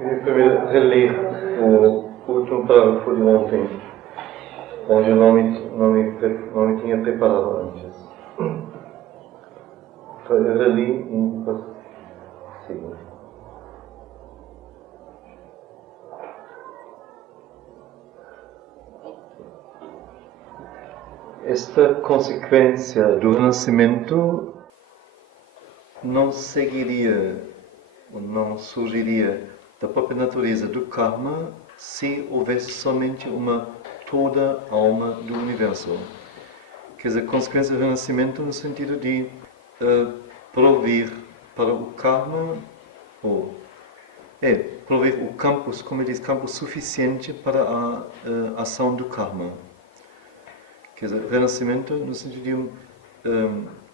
queria primeiro reler o último parágrafo de ontem, onde eu não me tinha preparado antes. Então, eu reli e sigo. Esta consequência do renascimento não seguiria, ou não surgiria da própria natureza do karma se houvesse somente uma toda alma do universo. Quer dizer, consequência do renascimento no sentido de prover para o karma, ou prover o campo, como ele diz, campo suficiente para a ação do karma. Quer dizer, renascimento no sentido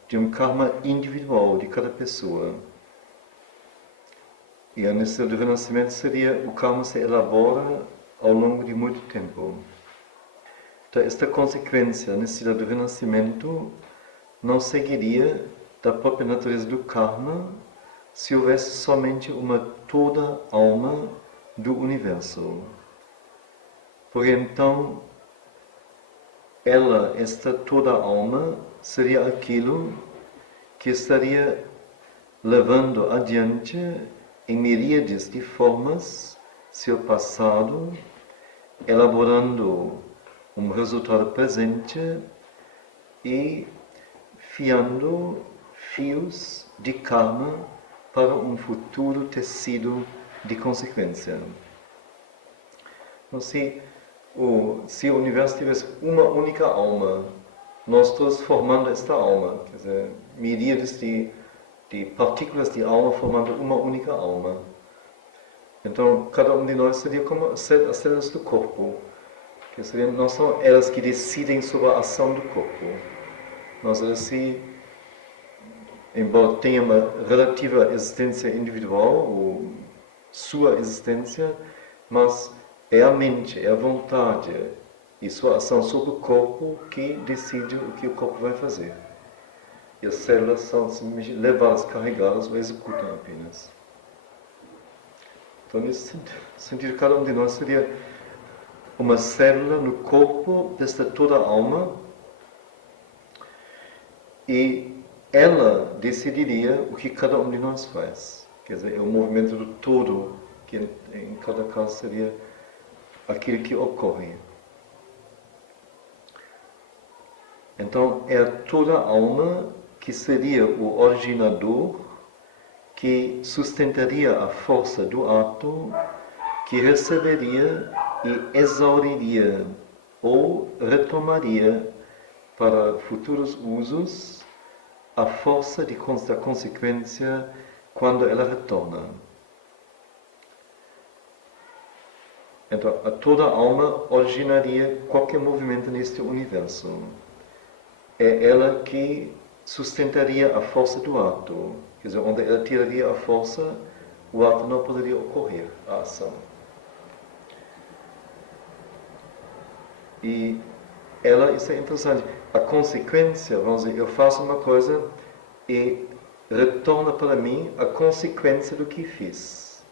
de um karma individual de cada pessoa. E a necessidade do renascimento seria o karma se elabora ao longo de muito tempo. Então, esta consequência, a necessidade do renascimento, não seguiria da própria natureza do karma se houvesse somente uma toda alma do universo. Porque então, esta toda alma, seria aquilo que estaria levando adiante em miríades de formas seu passado, elaborando um resultado presente e fiando fios de karma para um futuro tecido de consequência. Então, se o universo tivesse uma única alma, nós todos formando esta alma, quer dizer, miríades de partículas de alma formando uma única alma. Então, cada um de nós seria como as células do corpo, que não são elas que decidem sobre a ação do corpo. Nós, assim, embora tenha uma relativa existência individual, ou sua existência, mas é a mente, é a vontade e sua ação sobre o corpo que decide o que o corpo vai fazer. E as células são levadas, carregadas ou executam apenas. Então, nesse sentido, cada um de nós seria uma célula no corpo desta toda alma e ela decidiria o que cada um de nós faz. Quer dizer, é o movimento do todo, que em cada caso seria aquilo que ocorre. Então, é toda a alma que seria o originador, que sustentaria a força do ato, que receberia e exauriria ou retomaria para futuros usos a força da consequência quando ela retorna. Então, toda a alma originaria qualquer movimento neste universo. É ela que sustentaria a força do ato. Quer dizer, onde ela tiraria a força, o ato não poderia ocorrer, a ação. E isso é interessante. A consequência, vamos dizer, eu faço uma coisa e retorna para mim a consequência do que fiz.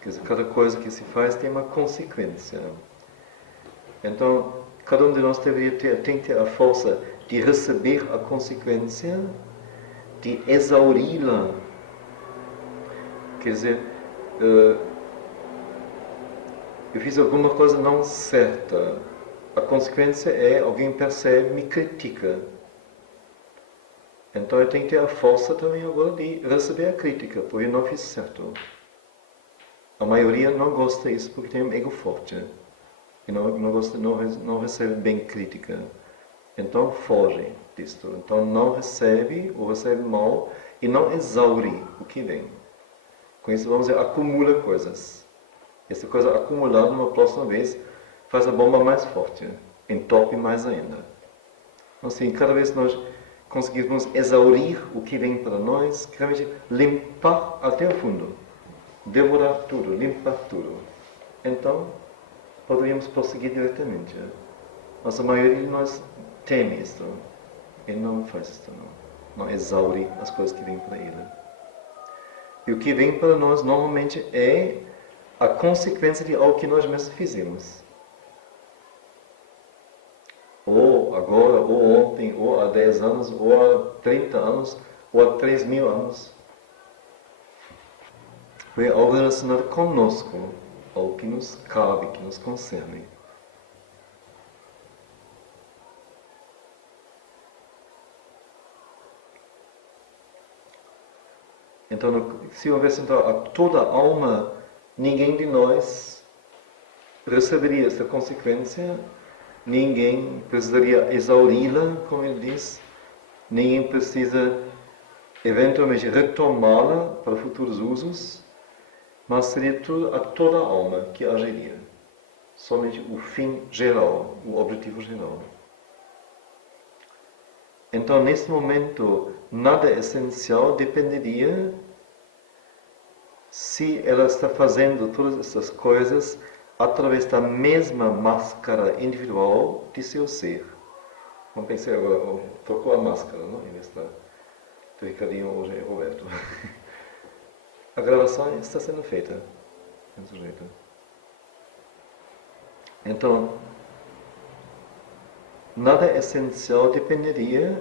Quer dizer, cada coisa que se faz tem uma consequência. Então, cada um de nós tem que ter a força de receber a consequência, de exauri-la. Quer dizer, eu fiz alguma coisa não certa. A consequência é, alguém percebe, me critica. Então eu tenho que ter a força também agora de receber a crítica, porque eu não fiz certo. A maioria não gosta disso porque tem um ego forte. E não recebe bem crítica. Então foge disto. Então não recebe ou recebe mal e não exaure o que vem. Com isso, vamos dizer, acumula coisas. Essa coisa acumulada, uma próxima vez, faz a bomba mais forte, entope mais ainda. Então, assim, cada vez nós conseguimos exaurir o que vem para nós, realmente limpar até o fundo, devorar tudo, limpar tudo. Então, poderíamos prosseguir diretamente. Mas a maioria de nós teme isto e não faz isto, não exaure as coisas que vêm para ele. E o que vem para nós normalmente é a consequência de algo que nós mesmos fizemos. Ou agora, ou ontem, ou há 10 anos, ou há 30 anos, ou há 3.000 anos. Foi algo relacionado conosco, algo que nos cabe, que nos concerne. Então, se houvesse então toda a alma, ninguém de nós receberia esta consequência, ninguém precisaria exauri-la, como ele diz, ninguém precisa eventualmente retomá-la para futuros usos, mas seria a toda a alma que agiria. Somente o fim geral, o objetivo geral. Então, nesse momento, nada essencial dependeria se ela está fazendo todas essas coisas através da mesma máscara individual de seu ser. Vamos pensar agora, trocou a máscara, não? Em vez do Ricardinho, hoje é Roberto. A gravação está sendo feita. Desse jeito. Então, nada essencial dependeria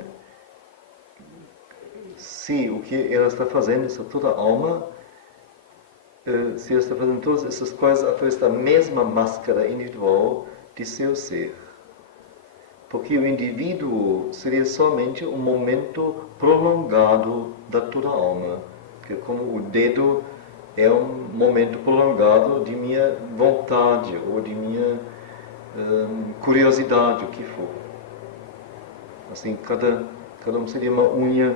se o que ela está fazendo, se toda a alma, se ela está fazendo todas essas coisas através da mesma máscara individual de seu ser. Porque o indivíduo seria somente um momento prolongado da toda a alma. Que como o dedo é um momento prolongado de minha vontade ou de minha curiosidade, o que for. Assim, cada um seria uma unha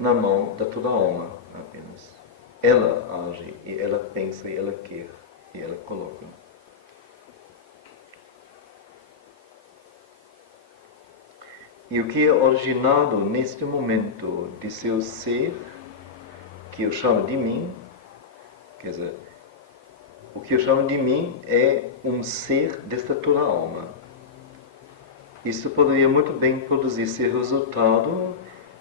na mão da toda a alma, apenas. Ela age, e ela pensa, e ela quer, e ela coloca. E o que é originado neste momento de seu ser, que eu chamo de mim, quer dizer, o que eu chamo de mim é um ser desta toda a alma. Isso poderia muito bem produzir esse resultado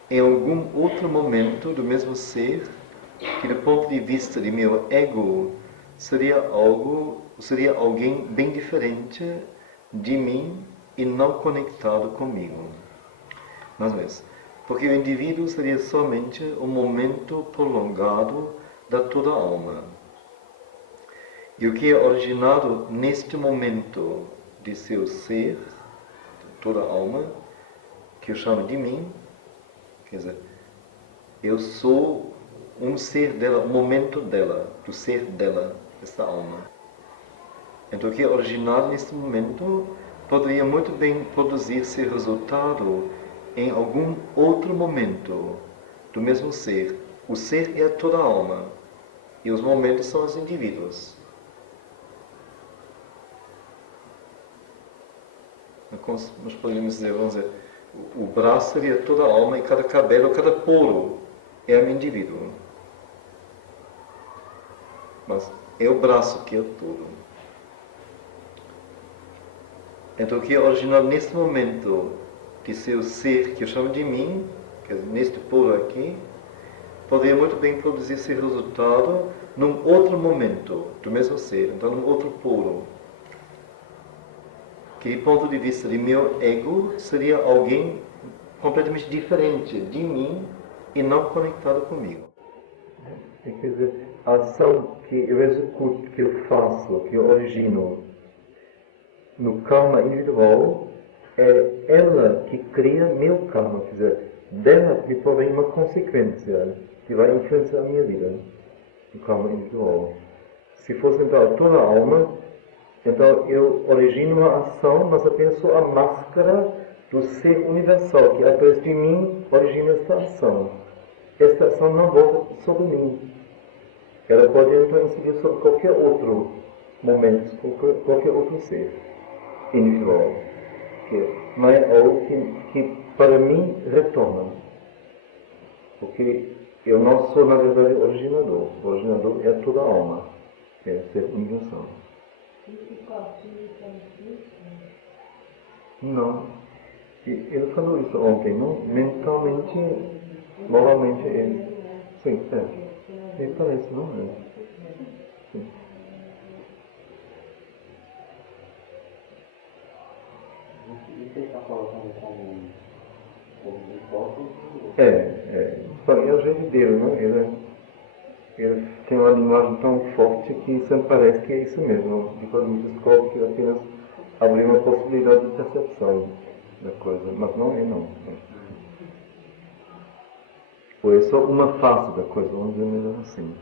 em algum outro momento do mesmo ser, que do ponto de vista de meu ego, seria alguém bem diferente de mim e não conectado comigo. Mais ou menos. Porque o indivíduo seria somente um momento prolongado da toda a alma. E o que é originado neste momento de seu ser, toda a alma, que eu chamo de mim, quer dizer, eu sou um ser dela, um momento dela, do ser dela, esta alma. Então o que é originado neste momento poderia muito bem produzir esse resultado em algum outro momento do mesmo ser. O ser é toda a alma e os momentos são os indivíduos. Nós poderíamos dizer, vamos dizer, o braço seria toda a alma e cada cabelo, cada poro é um indivíduo. Mas é o braço que é todo. Então o que é original neste momento de seu ser, que eu chamo de mim, quer dizer, neste poro aqui, poderia muito bem produzir esse resultado num outro momento do mesmo ser, então num outro poro. Que, do ponto de vista de meu ego, seria alguém completamente diferente de mim e não conectado comigo. Quer dizer, a ação que eu executo, que eu faço, que eu origino no karma individual, é ela que cria meu karma. Quer dizer, dela me provém uma consequência que vai influenciar a minha vida, no karma individual. Se fosse então toda a alma, então eu origino uma ação, mas apenas sou a máscara do ser universal, que através de mim origina esta ação. Esta ação não volta sobre mim. Ela pode então incidir sobre qualquer outro momento, qualquer outro ser individual. Não é algo que para mim retorna. Porque eu não sou, na verdade, originador. O originador é toda a alma, que é ser universal. Não. Ele falou isso ontem, não? Mentalmente, moralmente, ele... Sim, é. parece, não é? Sim. Você está colocando como hipótese? Bem, é o jeito dele, não é? Ele tem uma linguagem tão forte que sempre parece que é isso mesmo. Depois me descobre que apenas abriu uma possibilidade de percepção da coisa, mas não é, não. Ou é só uma face da coisa, vamos dizer mesmo assim.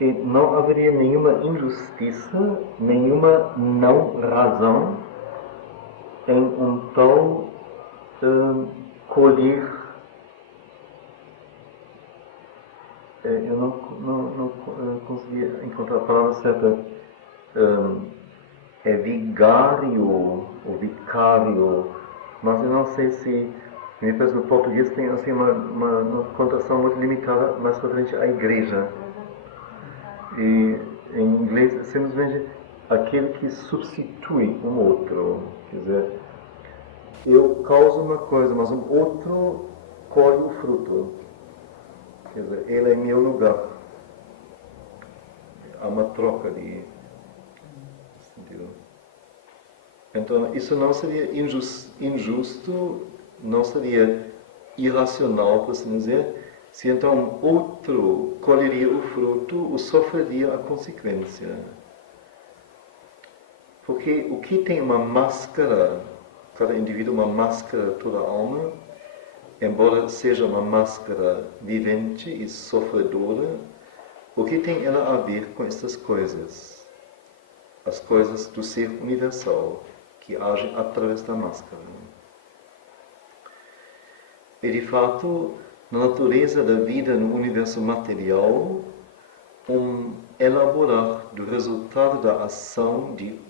E não haveria nenhuma injustiça, nenhuma não razão em um tal colher. Eu não conseguia encontrar a palavra certa. É vigário ou vicário, mas eu não sei se, me parece no português tem assim uma conotação muito limitada, mais referente à igreja. E em inglês é simplesmente aquele que substitui um outro. Quer dizer, eu causo uma coisa, mas um outro colhe o fruto. Quer dizer, ele é em meu lugar. Há uma troca de sentido. Então, isso não seria injusto, não seria irracional, por assim dizer, se então outro colheria o fruto ou sofreria a consequência. Porque o que tem uma máscara, cada indivíduo uma máscara, toda a alma, embora seja uma máscara vivente e sofredora, o que tem ela a ver com estas coisas? As coisas do ser universal, que agem através da máscara. E de fato, na natureza da vida no universo material, elaborar do resultado da ação de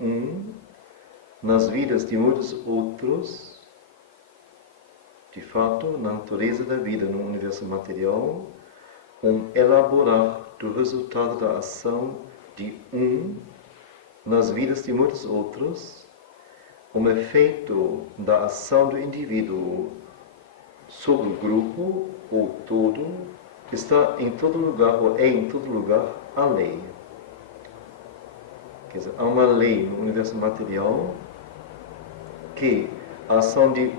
nas vidas de muitos outros, de fato, na natureza da vida no universo material, elaborar do resultado da ação de nas vidas de muitos outros, efeito da ação do indivíduo sobre o grupo ou todo, está em todo lugar, ou é em todo lugar, a lei. Quer dizer, há uma lei no universo material que a ação de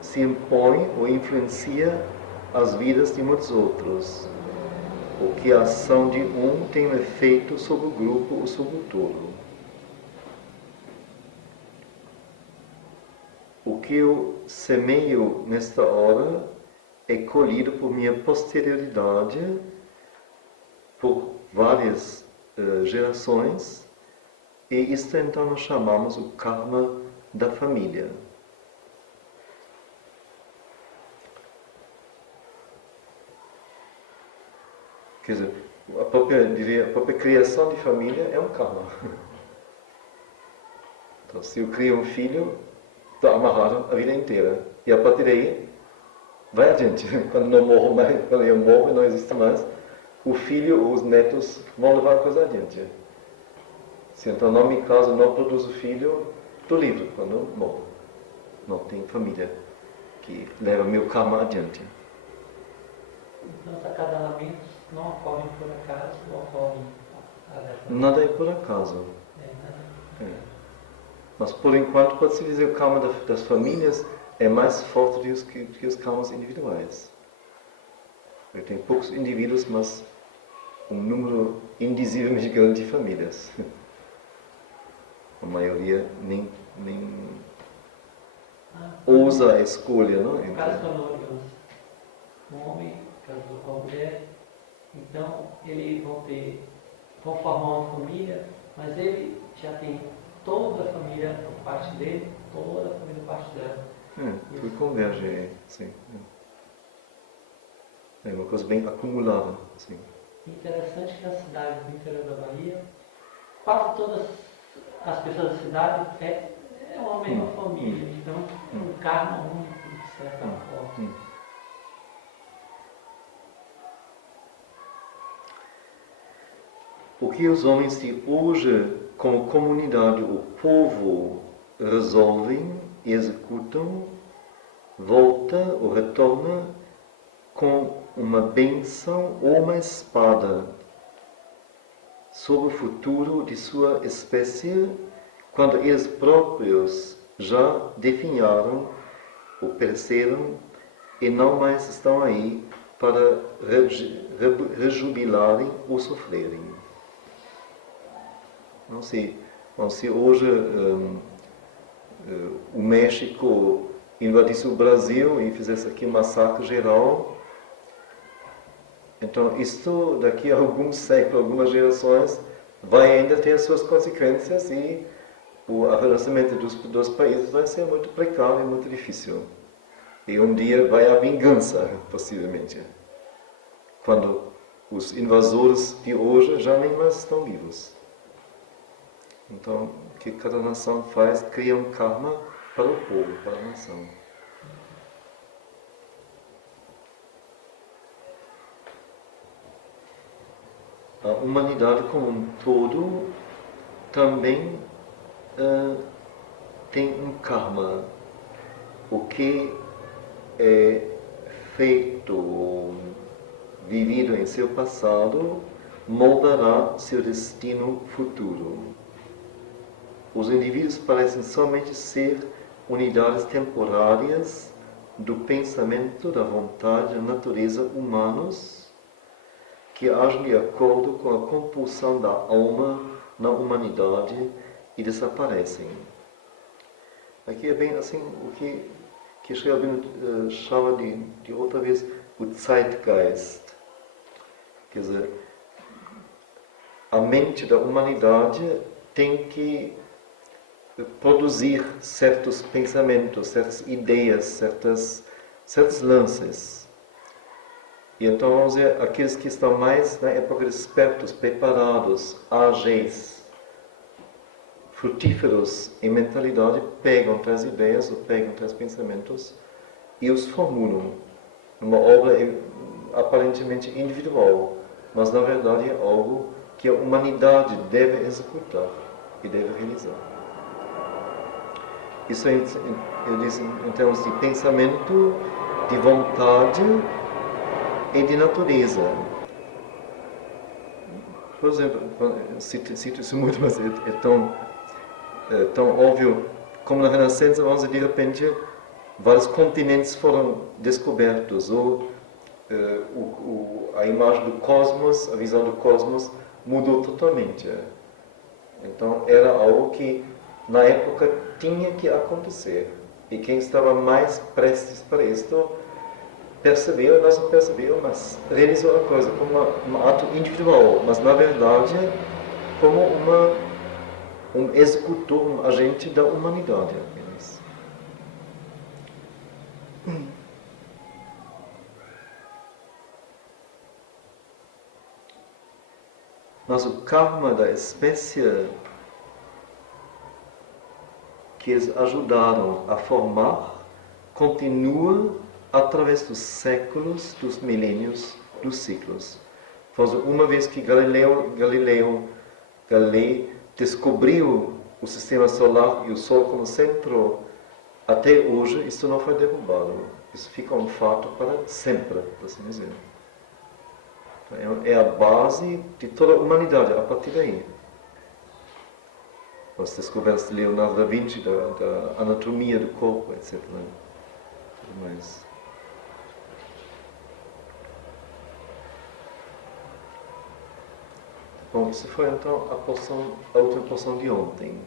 se impõe ou influencia as vidas de muitos outros. Ou que a ação de tem um efeito sobre o grupo ou sobre o todo. O que eu semeio nesta hora é colhido por minha posterioridade, por várias gerações, e isto então nós chamamos o karma da família. Quer dizer, a própria criação de família é um karma. Então, se eu crio um filho, estou amarrado a vida inteira. E a partir daí, vai adiante. Quando não morro mais, quando eu morro e não existe mais, o filho ou os netos vão levar a coisa adiante. Se então não me caso, não produzo filho, estou livre quando morro. Não tenho família que leva meu karma adiante. Então, os acasalamentos não ocorrem por acaso, ocorrem aleatoriamente. Nada é por acaso. Nada. Mas, por enquanto, pode-se dizer que o karma das famílias é mais forte do que os karmas individuais. Eu tenho poucos indivíduos, mas um número indizivelmente grande de famílias. A maioria nem ousa a escolha, não? No caso canônico, um homem casou com a mulher, então eles vão formar uma família, mas ele já tem toda a família por parte dele, toda a família por parte dela. Tudo converge, sim. É uma coisa bem acumulada, sim. Interessante que na cidade do interior da Bahia, quase todas as pessoas da cidade é uma mesma família, então um karma único, de certa forma. O que os homens de hoje, como comunidade ou povo, resolvem executam volta ou retorna com uma bênção ou uma espada sobre o futuro de sua espécie, quando eles próprios já definharam ou pereceram e não mais estão aí para rejubilarem ou sofrerem. Não sei, se hoje o México invadisse o Brasil e fizesse aqui um massacre geral, então isto daqui a alguns séculos, algumas gerações, vai ainda ter as suas consequências e o relacionamento dos países vai ser muito precário e muito difícil. E um dia vai a vingança, possivelmente, quando os invasores de hoje já nem mais estão vivos. Então, o que cada nação faz, cria um karma para o povo, para a nação. A humanidade como um todo também tem um karma. O que é feito, vivido em seu passado, moldará seu destino futuro. Os indivíduos parecem somente ser unidades temporárias do pensamento, da vontade, da natureza humanos, que agem de acordo com a compulsão da alma na humanidade e desaparecem. Aqui é bem assim o que Sri Aurobindo chama de outra vez o Zeitgeist. Quer dizer, a mente da humanidade tem que produzir certos pensamentos, certas ideias, certos lances. E então, vamos dizer, aqueles que estão mais na época despertos, preparados, ágeis, frutíferos em mentalidade, pegam tais ideias ou pegam tais pensamentos e os formulam numa obra aparentemente individual, mas na verdade é algo que a humanidade deve executar e deve realizar. Isso eu disse em termos de pensamento, de vontade e de natureza. Por exemplo, cito isso muito, mas é tão óbvio como na Renascença, vamos dizer, de repente, vários continentes foram descobertos, ou a imagem do cosmos, a visão do cosmos mudou totalmente. Então era algo que na época tinha que acontecer. E quem estava mais prestes para isto percebeu, mas não percebeu, mas realizou a coisa como um ato individual, mas na verdade como um executor, um agente da humanidade apenas. Mas o karma da espécie que eles ajudaram a formar continua através dos séculos, dos milênios, dos ciclos. Uma vez que Galileu descobriu o sistema solar e o Sol como centro, até hoje isso não foi derrubado. Isso fica um fato para sempre, por assim dizer. É a base de toda a humanidade, a partir daí. As descobertas de Leonardo da Vinci, da anatomia do corpo, etc. Tudo mais. Bom, isso foi então a outra porção de ontem.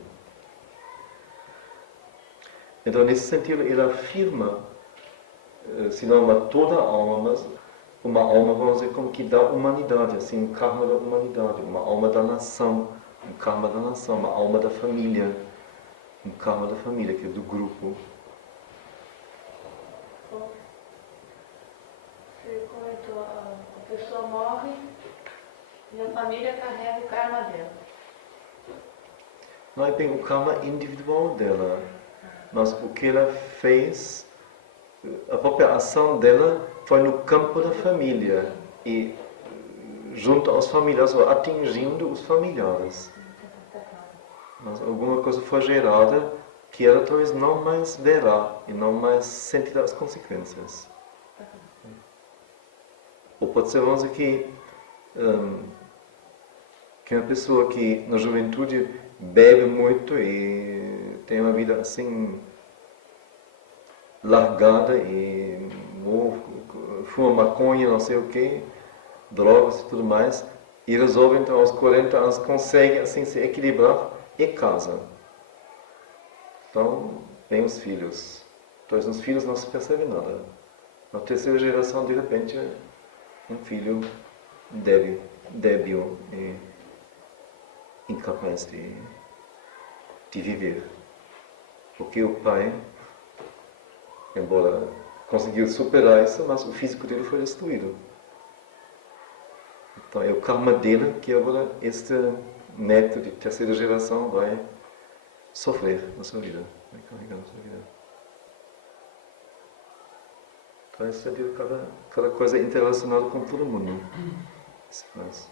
Então, nesse sentido, ele afirma, se não uma toda a alma, mas uma alma, vamos dizer, como que da humanidade, assim, um karma da humanidade, uma alma da nação, um karma da nação, uma alma da família, um karma da família, que é do grupo. Você comentou, a pessoa morre e a família carrega o karma dela. Não é bem o karma individual dela, mas o que ela fez, a própria ação dela foi no campo da família e junto aos familiares, ou atingindo os familiares. Mas alguma coisa foi gerada que ela talvez não mais verá e não mais sentirá as consequências. Ou pode ser, vamos dizer, que uma pessoa que na juventude bebe muito e tem uma vida assim largada e fuma maconha, não sei o que, drogas e tudo mais, e resolve então aos 40 anos, consegue assim se equilibrar e casa. Então, vem os filhos. Então, os filhos não se percebem nada. Na terceira geração, de repente, um filho débil e incapaz de viver. Porque o pai, embora conseguiu superar isso, mas o físico dele foi destruído. Então é o karma dele que agora este neto de terceira geração vai sofrer na sua vida, vai carregar na sua vida. Então isso é cada coisa interrelacionada com todo mundo. Mas,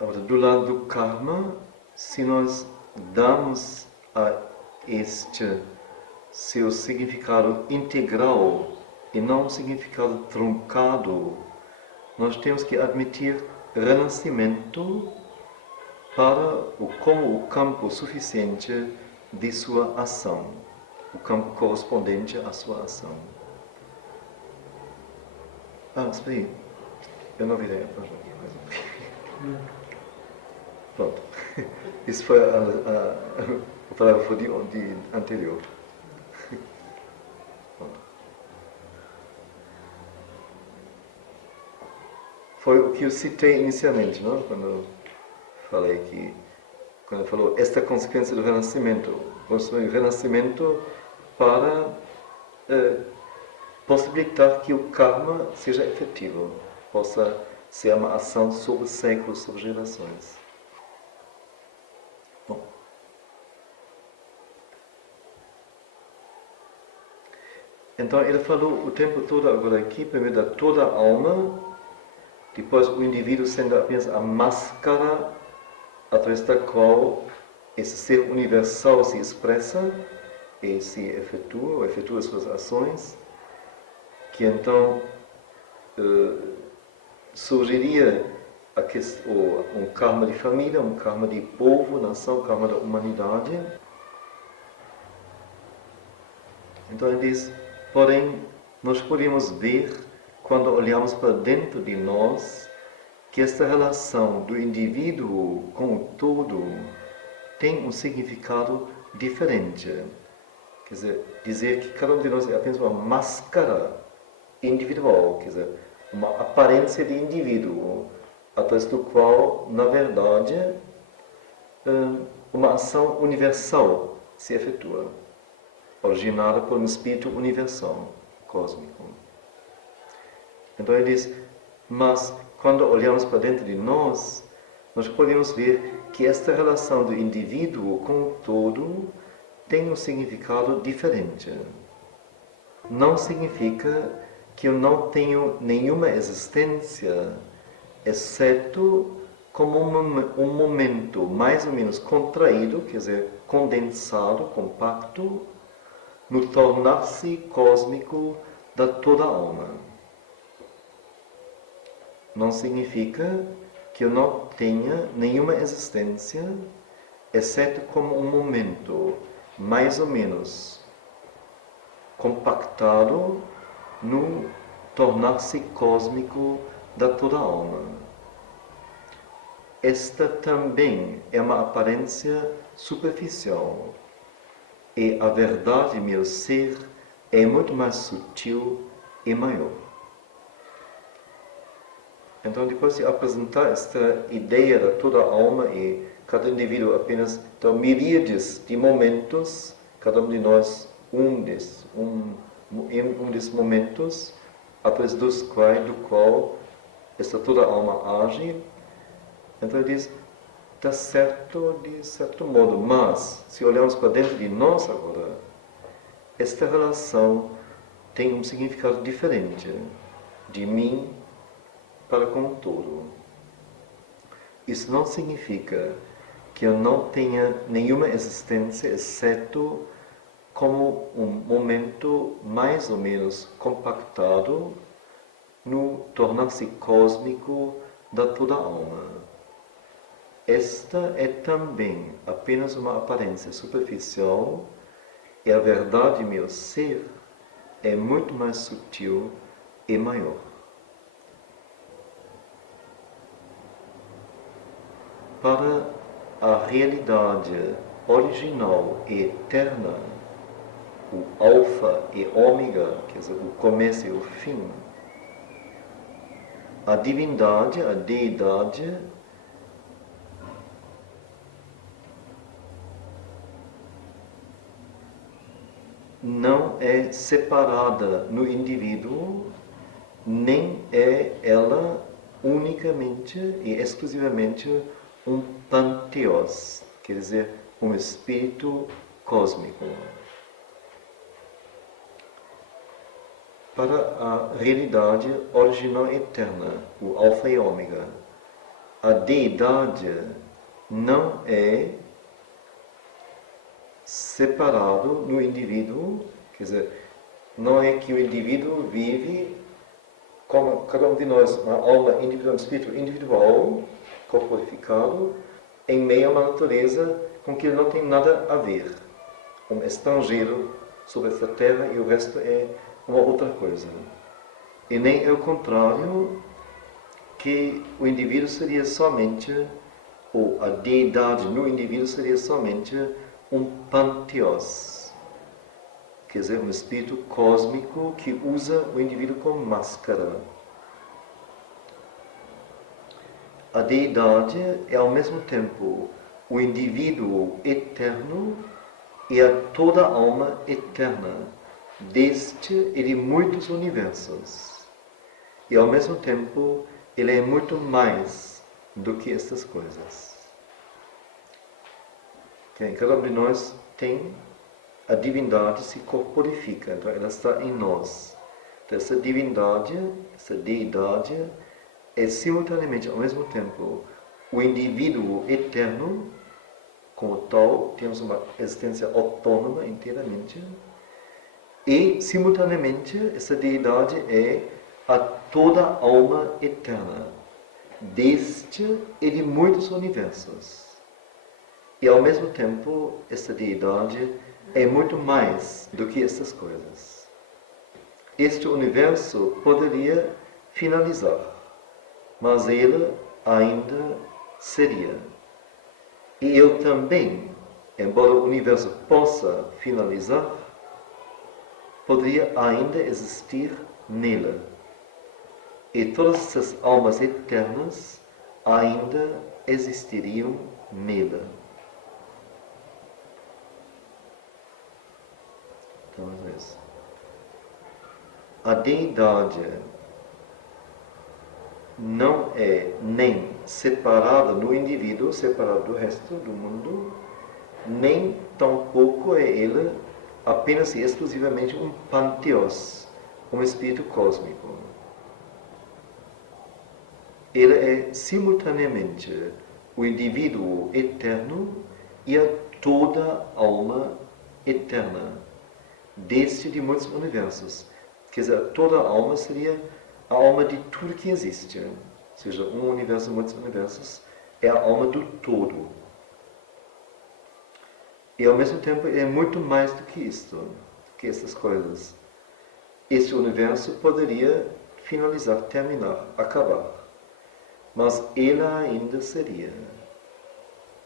agora, do lado do karma, se nós damos a este seu significado integral e não um significado truncado, nós temos que admitir renascimento como o campo suficiente de sua ação, o campo correspondente à sua ação. Espera aí, eu não vi ideia. Pronto. Isso foi a parágrafo de anterior. Pronto. Foi o que eu citei inicialmente, não? Quando falou esta consequência do renascimento. O renascimento para possibilitar que o karma seja efetivo, possa ser uma ação sobre séculos, sobre gerações. Bom. Então ele falou o tempo todo agora aqui, primeiro da toda a alma, depois o indivíduo sendo apenas a máscara através da qual esse ser universal se expressa e se efetua suas ações, que então surgiria um karma de família, um karma de povo, nação, karma da humanidade. Então ele diz, porém, nós podemos ver, quando olhamos para dentro de nós, que esta relação do indivíduo com o todo tem um significado diferente. Quer dizer que cada um de nós é apenas uma máscara individual, quer dizer, uma aparência de indivíduo, através do qual, na verdade, uma ação universal se efetua, originada por um espírito universal, cósmico. Então ele diz, mas quando olhamos para dentro de nós, nós podemos ver que esta relação do indivíduo com o todo tem um significado diferente. Não significa que eu não tenho nenhuma existência, exceto como um momento mais ou menos contraído, quer dizer, condensado, compacto, no tornar-se cósmico da toda a alma. Não significa que eu não tenha nenhuma existência, exceto como um momento mais ou menos compactado no tornar-se cósmico da toda a alma. Esta também é uma aparência superficial, e a verdade, meu ser, é muito mais sutil e maior. Então, depois de apresentar esta ideia da toda a alma e cada indivíduo apenas miríades de momentos, cada um de nós um desses momentos, através do qual esta toda a alma age. Então ele diz, está certo de certo modo, mas se olharmos para dentro de nós agora, esta relação tem um significado diferente. de mim para com o todo. Isso não significa que eu não tenha nenhuma existência, exceto como um momento mais ou menos compactado no tornar-se cósmico da toda alma. Esta é também apenas uma aparência superficial e a verdade meu ser é muito mais sutil e maior. Para a realidade original e eterna, o alfa e ômega, quer dizer, o começo e o fim, a divindade, a deidade, não é separada no indivíduo, nem é ela unicamente e exclusivamente um panteos, quer dizer, um espírito cósmico. Para a realidade original eterna, o alfa e ômega, a deidade não é separado no indivíduo, quer dizer, não é que o indivíduo vive como cada um de nós, uma alma individual, um espírito individual, corporificado, em meio a uma natureza com que ele não tem nada a ver, um estrangeiro sobre essa terra e o resto é uma outra coisa. E nem é o contrário, que o indivíduo seria somente, ou a deidade no indivíduo seria somente um panteos, quer dizer, um espírito cósmico que usa o indivíduo como máscara. A deidade é ao mesmo tempo o indivíduo eterno e a toda alma eterna, deste e de muitos universos. E ao mesmo tempo, ele é muito mais do que estas coisas. Cada um de nós tem a divindade, se corporifica, então ela está em nós. Então, essa divindade, essa deidade, é simultaneamente, ao mesmo tempo, o indivíduo eterno, como tal, temos uma existência autônoma inteiramente, e, simultaneamente, essa deidade é a toda alma eterna, deste e de muitos universos. E, ao mesmo tempo, essa deidade é muito mais do que essas coisas. Este universo poderia finalizar, mas ele ainda seria. E eu também, embora o universo possa finalizar, poderia ainda existir nele. E todas essas almas eternas ainda existiriam nele. Então, é isso. A deidade não é nem separada no indivíduo, separada do resto do mundo, nem tampouco é ele apenas e exclusivamente um panteos, um espírito cósmico. Ele é simultaneamente o indivíduo eterno e a toda alma eterna, deste de muitos universos. Quer dizer, toda alma seria a alma de tudo que existe. Ou seja, um universo, muitos universos, é a alma do todo. E ao mesmo tempo é muito mais do que isto, do que essas coisas. Este universo poderia finalizar, terminar, acabar. Mas ele ainda seria.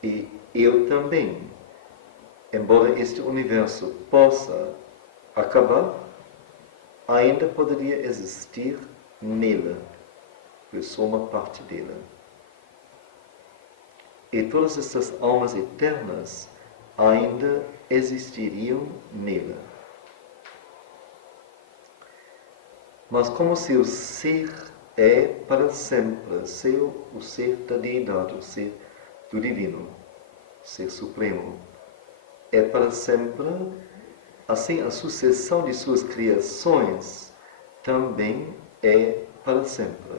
E eu também. Embora este universo possa acabar, ainda poderia existir nele. Eu sou uma parte dele. E todas essas almas eternas ainda existiriam nele. Mas como seu ser é para sempre, o ser da deidade, o ser do divino, o ser supremo, é para sempre, assim a sucessão de suas criações também é para sempre.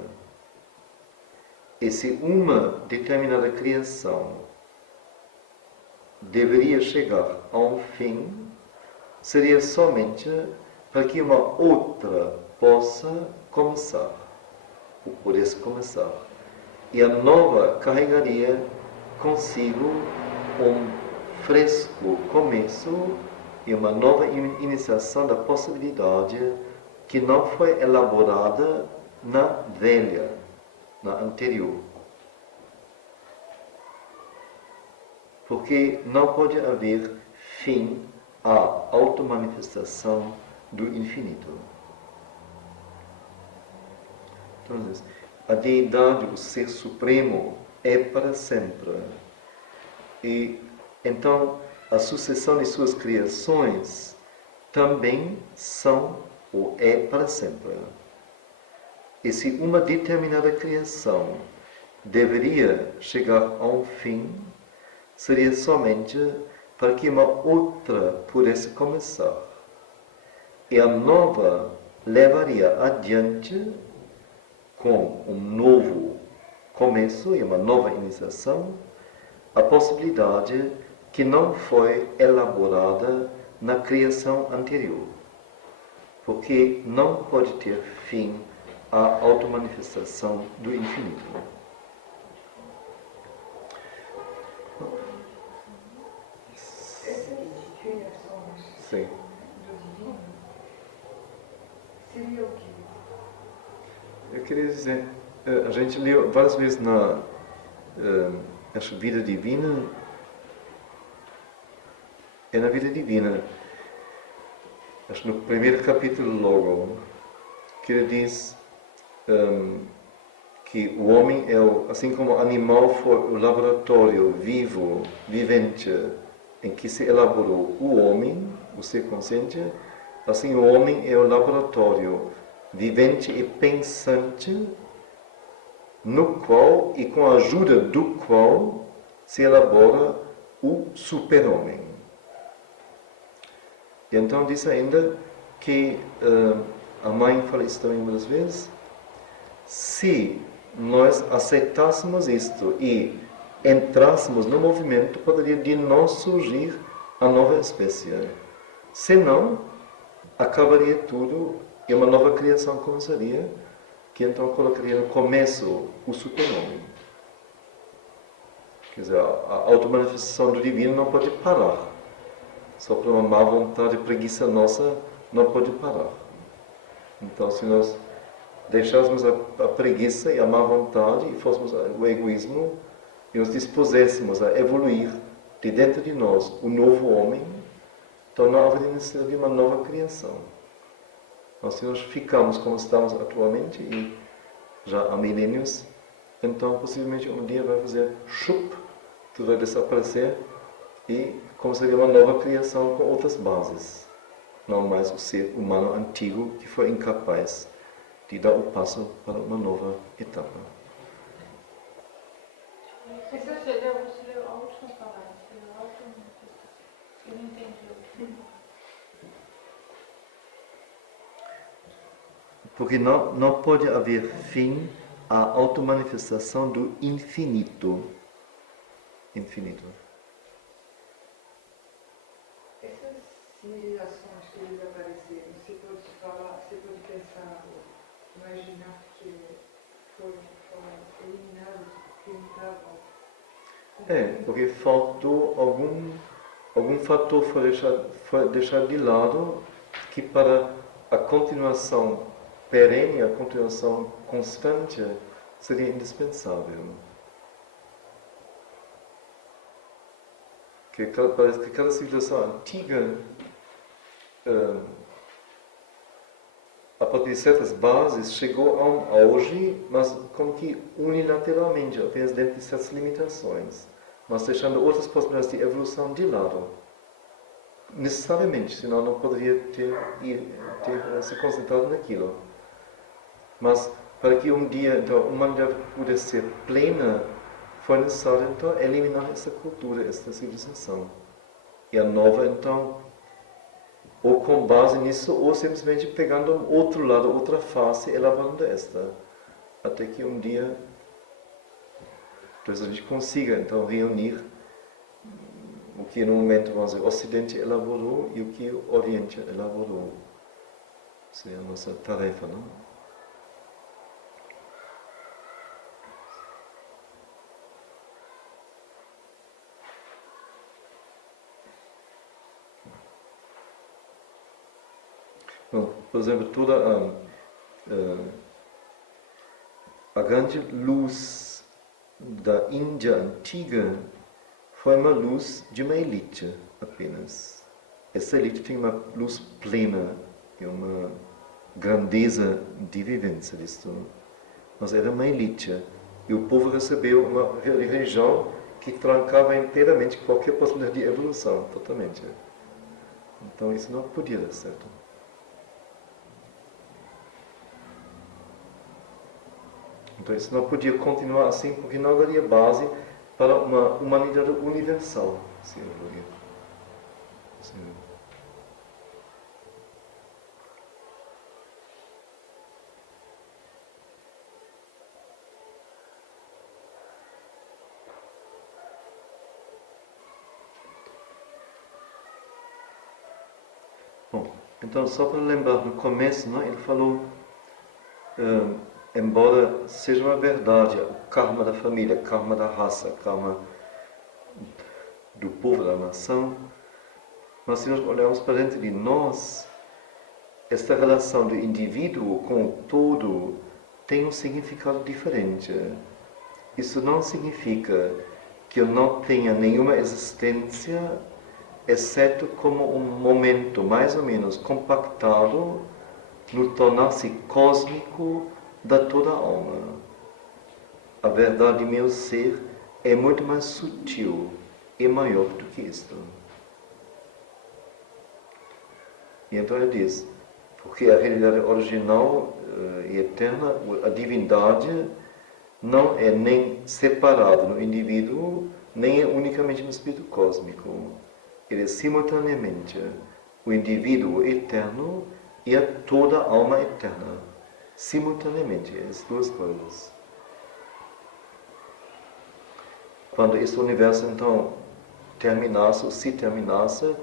E se uma determinada criação deveria chegar a um fim, seria somente para que uma outra possa começar, ou pudesse começar. E a nova carregaria consigo um fresco começo e uma nova iniciação da possibilidade que não foi elaborada na velha, na anterior. Porque não pode haver fim à automanifestação do infinito. Então, a deidade, o ser supremo, é para sempre. E então a sucessão de suas criações também são ou é para sempre. E se uma determinada criação deveria chegar a um fim, seria somente para que uma outra pudesse começar. E a nova levaria adiante com um novo começo e uma nova iniciação a possibilidade que não foi elaborada na criação anterior. Porque não pode ter fim a automanifestação do infinito. Essas criações Sim. do divino seria o quê? Eu queria dizer, a gente leu várias vezes na Vida Divina, na Vida Divina, acho que no primeiro capítulo logo, que ele diz que o homem é, assim como o animal foi o laboratório vivo, vivente, em que se elaborou o homem, o ser consciente, assim o homem é o laboratório vivente e pensante, no qual e com a ajuda do qual se elabora o super-homem. E então diz ainda que a mãe fala isso também muitas vezes, se nós aceitássemos isto e entrássemos no movimento, poderia de nós surgir a nova espécie. Senão, acabaria tudo e uma nova criação começaria, que então colocaria no começo o super-homem. Quer dizer, a automanifestação do divino não pode parar. Só por uma má vontade e preguiça nossa, não pode parar. Então, se nós deixássemos a preguiça e a má vontade e fôssemos o egoísmo e nos dispuséssemos a evoluir de dentro de nós o novo homem, então não haveria necessidade de uma nova criação. Então, se nós ficamos como estamos atualmente e já há milênios, então possivelmente um dia vai fazer chup, tudo vai desaparecer e começaria uma nova criação com outras bases. Não mais o ser humano antigo que foi incapaz de dar o passo para uma nova etapa. Você leu a última palavra. Eu não entendi. Porque não pode haver fim à automanifestação do infinito. Infinito. Essas civilizações que eles apareceram, você pode falar, você pode pensar, imaginar que foram eliminados porque não estavam. Porque faltou algum fator foi deixado de lado que para a continuação perene, a continuação constante, seria indispensável. Parece que cada civilização antiga, a partir de certas bases, chegou a um auge, mas como que unilateralmente, apenas dentro de certas limitações, mas deixando outras possibilidades de evolução de lado. Necessariamente, senão não poderia ter se concentrado naquilo. Mas para que um dia então, a humanidade pudesse ser plena, foi necessário então eliminar essa cultura, essa civilização. E a nova então ou com base nisso, ou simplesmente pegando um outro lado, outra face, elaborando esta. Até que um dia, talvez a gente consiga, então, reunir o que no momento, vamos dizer, o Ocidente elaborou e o que o Oriente elaborou. Seria a nossa tarefa, não? Bom, por exemplo, toda a grande luz da Índia antiga foi uma luz de uma elite apenas. Essa elite tinha uma luz plena e uma grandeza de vivência disso. Mas era uma elite. E o povo recebeu uma religião que trancava inteiramente qualquer possibilidade de evolução, totalmente. Então isso não podia dar certo. Então isso não podia continuar assim, porque não daria base para uma humanidade universal. Sim. Bom, então só para lembrar, no começo, não, ele falou, embora seja uma verdade, o karma da família, karma da raça, karma do povo, da nação, mas se nós olharmos para dentro de nós, esta relação do indivíduo com o todo tem um significado diferente. Isso não significa que eu não tenha nenhuma existência, exceto como um momento mais ou menos compactado no tornar-se cósmico da toda a alma. A verdade de meu ser é muito mais sutil e maior do que isto. E então ele diz, porque a realidade original e eterna, a divindade, não é nem separada no indivíduo, nem é unicamente no espírito cósmico. Ele é simultaneamente o indivíduo eterno e a toda a alma eterna. Simultaneamente, as duas coisas. Quando esse universo, então, terminasse, ou se terminasse,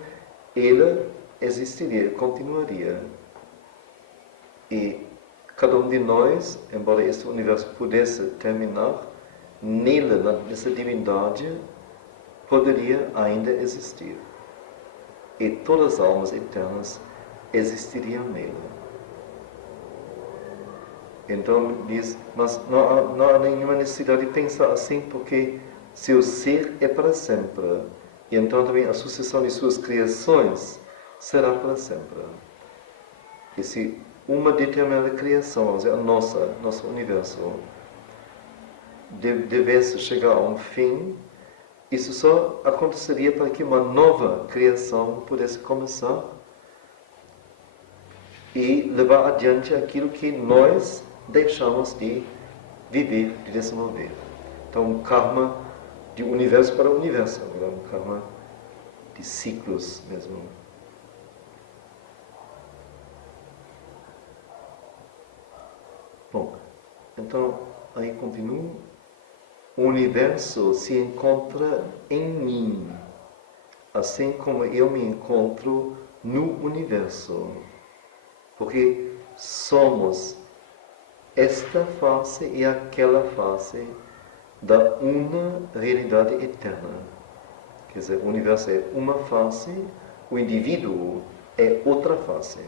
ele existiria, continuaria. E cada um de nós, embora esse universo pudesse terminar, nele, nessa divindade, poderia ainda existir. E todas as almas eternas existiriam nele. Então diz, mas não há nenhuma necessidade de pensar assim, porque seu ser é para sempre. E então também a sucessão de suas criações será para sempre. E se uma determinada criação, vamos dizer, a nosso universo, devesse chegar a um fim, isso só aconteceria para que uma nova criação pudesse começar e levar adiante aquilo que nós deixamos de viver, de desenvolver. Então, um karma de universo para universo, um karma de ciclos mesmo. Bom, então, aí continua. O universo se encontra em mim, assim como eu me encontro no universo. Porque somos esta face e aquela face da uma realidade eterna. Quer dizer, o universo é uma face, o indivíduo é outra face.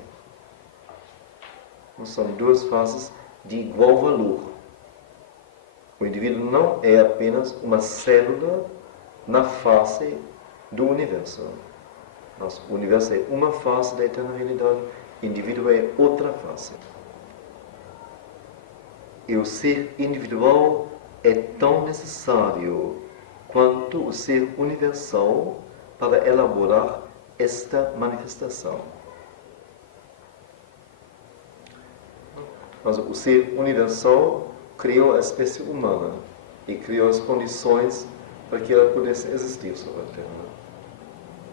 São duas faces de igual valor. O indivíduo não é apenas uma célula na face do universo. O universo é uma face da eterna realidade, o indivíduo é outra face. E o ser individual é tão necessário quanto o ser universal para elaborar esta manifestação. Mas o ser universal criou a espécie humana e criou as condições para que ela pudesse existir sobre a Terra.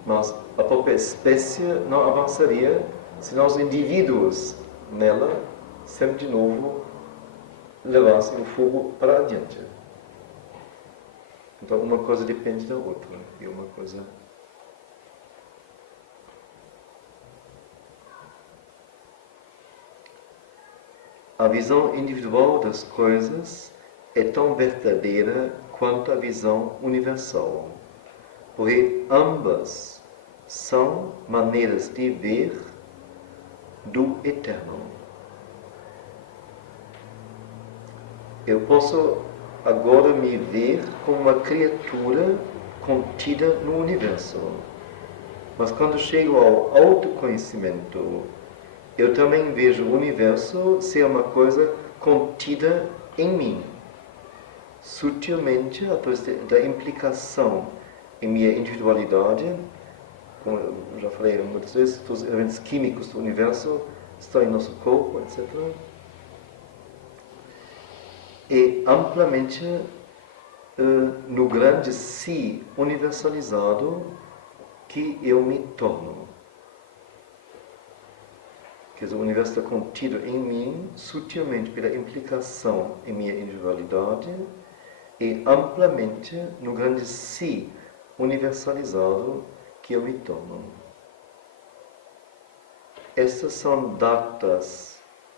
Mas a própria espécie não avançaria se os indivíduos nela sempre de novo levassem o fogo para adiante. Então uma coisa depende da outra. E uma coisa... A visão individual das coisas é tão verdadeira quanto a visão universal, porque ambas são maneiras de ver do eterno. Eu posso agora me ver como uma criatura contida no universo, mas quando chego ao autoconhecimento, eu também vejo o universo ser uma coisa contida em mim, sutilmente, através da implicação em minha individualidade. Como eu já falei muitas vezes, os elementos químicos do universo estão em nosso corpo, etc. E amplamente no grande si universalizado que eu me torno. Quer dizer, o universo está contido em mim, sutilmente pela implicação em minha individualidade e amplamente no grande si universalizado que eu me torno. Estas são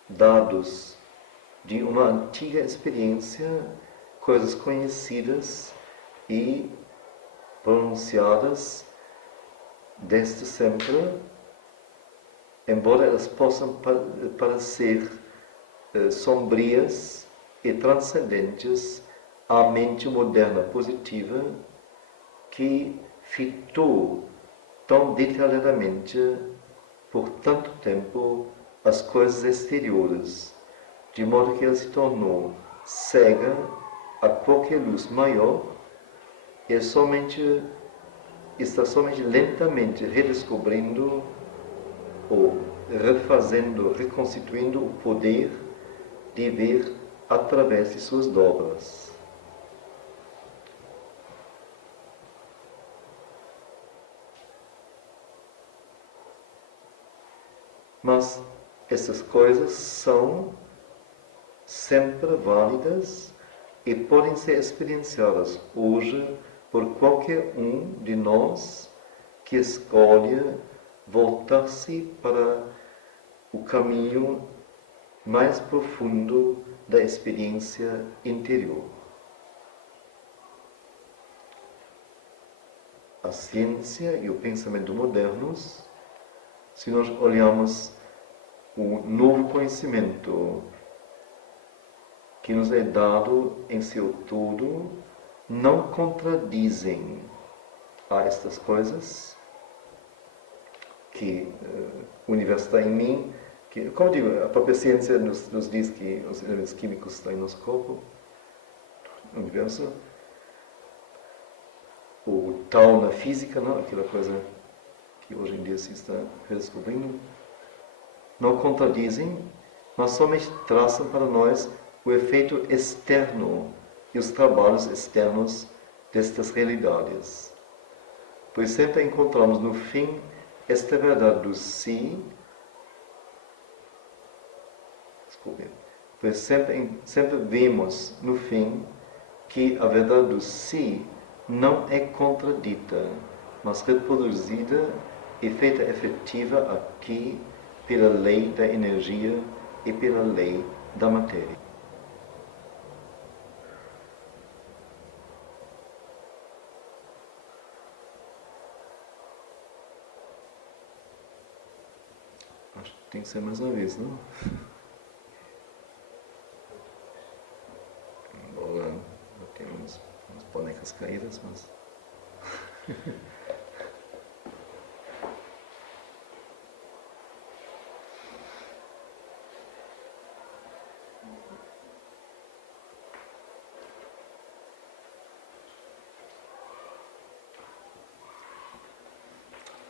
dados de uma antiga experiência, coisas conhecidas e pronunciadas desde sempre, embora elas possam parecer sombrias e transcendentes à mente moderna positiva que fitou tão detalhadamente por tanto tempo as coisas exteriores, de modo que ela se tornou cega a qualquer luz maior e está somente lentamente redescobrindo ou refazendo, reconstituindo o poder de ver através de suas dobras. Mas essas coisas são sempre válidas e podem ser experienciadas hoje por qualquer um de nós que escolhe voltar-se para o caminho mais profundo da experiência interior. A ciência e o pensamento modernos, se nós olhamos o novo conhecimento que nos é dado em seu todo, não contradizem a estas coisas, que o universo está em mim, que, como digo, a própria ciência nos diz que os elementos químicos estão em nosso corpo, no universo. O tal na física, não? Aquela coisa que hoje em dia se está redescobrindo, não contradizem, mas somente traçam para nós o efeito externo e os trabalhos externos destas realidades. Pois sempre encontramos no fim esta verdade do si, pois sempre vemos no fim que a verdade do si não é contradita, mas reproduzida e feita efetiva aqui pela lei da energia e pela lei da matéria. Acho que tem que ser mais uma vez, não? Embora eu tenha umas bonecas caídas, mas...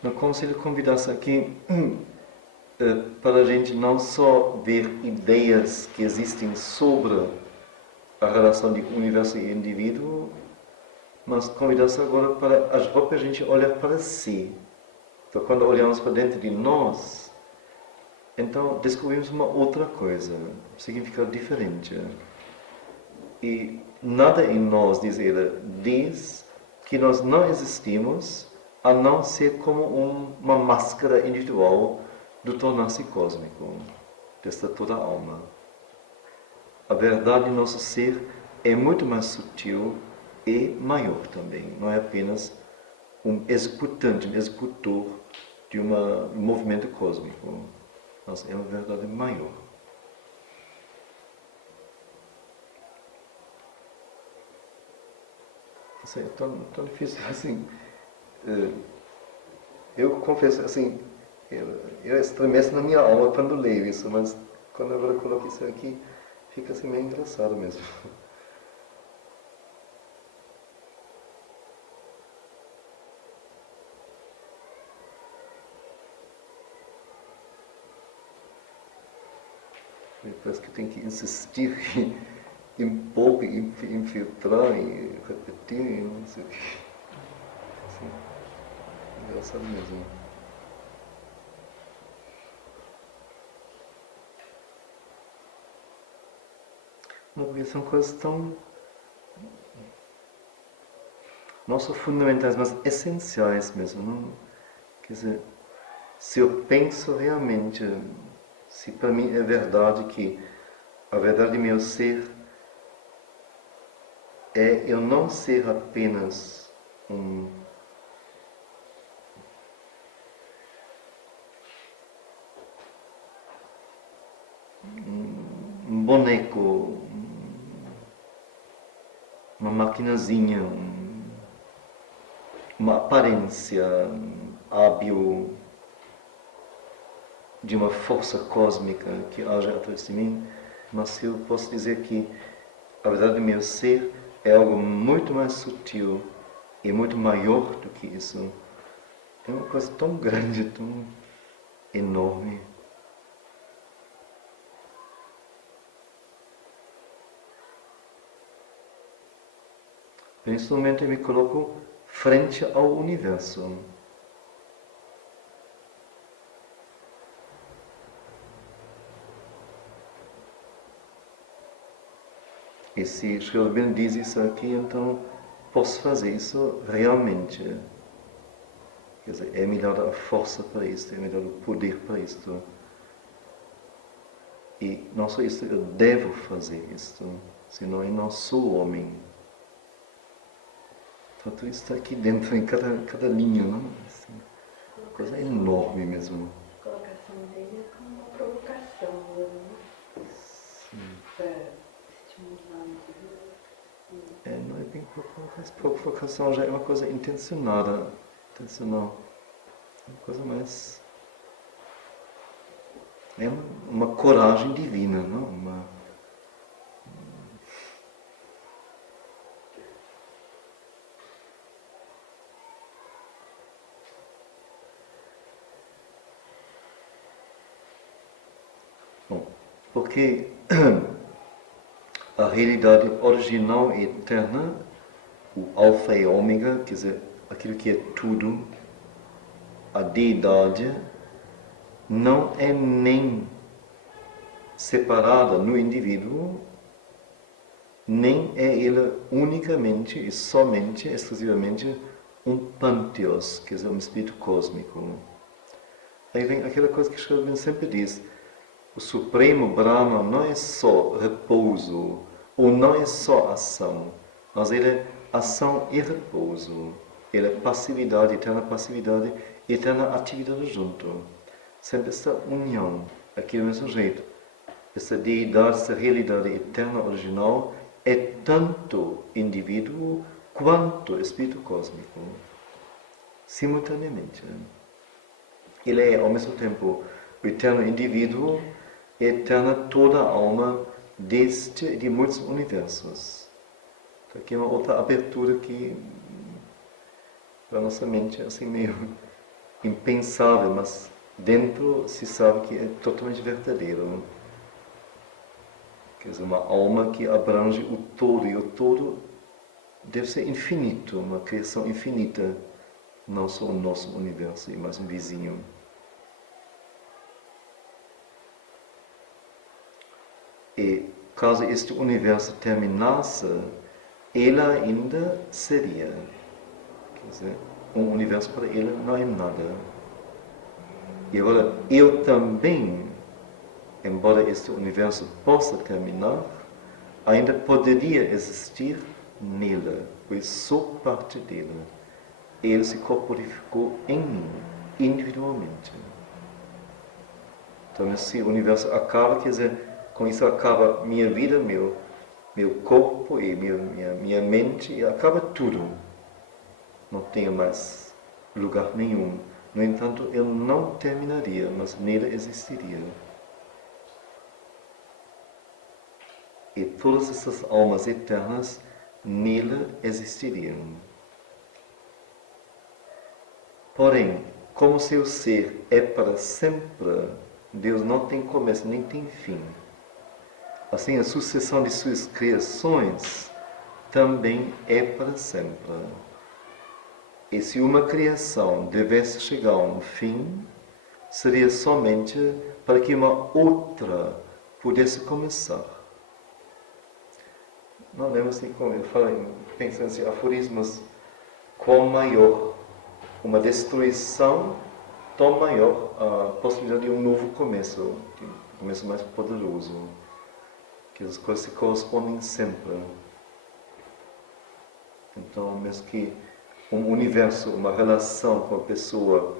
No conselho convidasse aqui para a gente não só ver ideias que existem sobre a relação de universo e indivíduo, mas convidasse agora para a própria gente olhar para si. Então, quando olhamos para dentro de nós, então descobrimos uma outra coisa, um significado diferente. E nada em nós, diz ele, diz que nós não existimos a não ser como uma máscara individual do tornar-se cósmico, desta toda alma. A verdade de nosso ser é muito mais sutil e maior também. Não é apenas um executante, um executor de um movimento cósmico. Mas é uma verdade maior. Assim, é tão difícil assim. Eu confesso, assim, eu estremeço na minha alma quando leio isso, mas quando eu agora coloco isso aqui, fica assim meio engraçado mesmo. Parece que tem que insistir em pouco, infiltrar e repetir, e não sei o que. Assim, engraçado mesmo. Não, porque são coisas tão, não só fundamentais, mas essenciais mesmo. Não? Quer dizer, se eu penso realmente, se para mim é verdade que a verdade de meu ser é eu não ser apenas um boneco, uma maquinazinha, uma aparência hábil de uma força cósmica que age atrás de mim, mas se eu posso dizer que a verdade do meu ser é algo muito mais sutil e muito maior do que isso, é uma coisa tão grande, tão enorme. Nesse momento eu me coloco frente ao universo. E se Sri Aurobindo diz isso aqui, então posso fazer isso realmente. Quer dizer, é me dada a força para isto, é me dado o poder para isto. E não só isto, eu devo fazer isto, senão eu não sou homem. Então tudo isso está aqui dentro, em cada linha, não? Assim, coisa enorme mesmo. A colocação dele é como uma provocação, né? Sim. Estimular. Não é bem provocação, já é uma coisa intencionada, intencional. É uma coisa mais... É uma coragem divina, não? Bom, porque a realidade original e eterna, o alfa e ômega, quer dizer, aquilo que é tudo, a deidade, não é nem separada no indivíduo, nem é ela unicamente e somente, exclusivamente, um panteos, quer dizer, um espírito cósmico. Aí vem aquela coisa que Sri Aurobindo sempre diz, o Supremo Brahma não é só repouso, ou não é só ação, mas ele é ação e repouso. Ele é passividade, eterna atividade junto. Sempre essa união, aqui do mesmo jeito. Essa deidade, essa realidade eterna original é tanto indivíduo quanto espírito cósmico. Simultaneamente. Ele é, ao mesmo tempo, o eterno indivíduo e eterna toda a alma de muitos universos. Então, aqui é uma outra abertura que, para a nossa mente, é assim meio impensável, mas dentro se sabe que é totalmente verdadeiro. Quer dizer, uma alma que abrange o todo, e o todo deve ser infinito, uma criação infinita. não só o nosso universo, mas um vizinho. E caso este universo terminasse, ele ainda seria. Quer dizer, um universo para ele não é nada. E agora, eu também, embora este universo possa terminar, ainda poderia existir nele, pois sou parte dele. Ele se corporificou em mim, individualmente. Então, se o universo acaba, quer dizer, com isso acaba minha vida, meu corpo e minha mente, e acaba tudo. Não tenho mais lugar nenhum. No entanto, ele não terminaria, mas nele existiria. E todas essas almas eternas nele existiriam. Porém, como seu ser é para sempre, Deus não tem começo nem tem fim. Assim, a sucessão de suas criações também é para sempre. E se uma criação devesse chegar a um fim, seria somente para que uma outra pudesse começar. Não lembro assim como eu falei, pensando assim, aforismos, quão maior uma destruição, tão maior a possibilidade de um novo começo, de um começo mais poderoso, que as coisas se correspondem sempre. Então, mesmo que um universo, uma relação com a pessoa,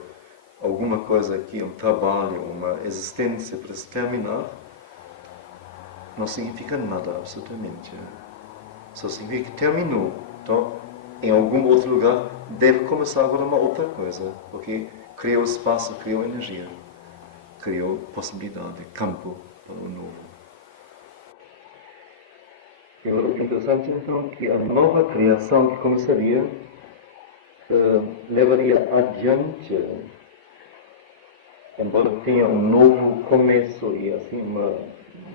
alguma coisa aqui, um trabalho, uma existência para se terminar, não significa nada, absolutamente. Só significa que terminou. Então, em algum outro lugar, deve começar agora uma outra coisa, porque criou espaço, criou energia, criou possibilidade, campo para o novo. E o interessante, então, que a nova criação que começaria levaria adiante, embora tenha um novo começo e assim uma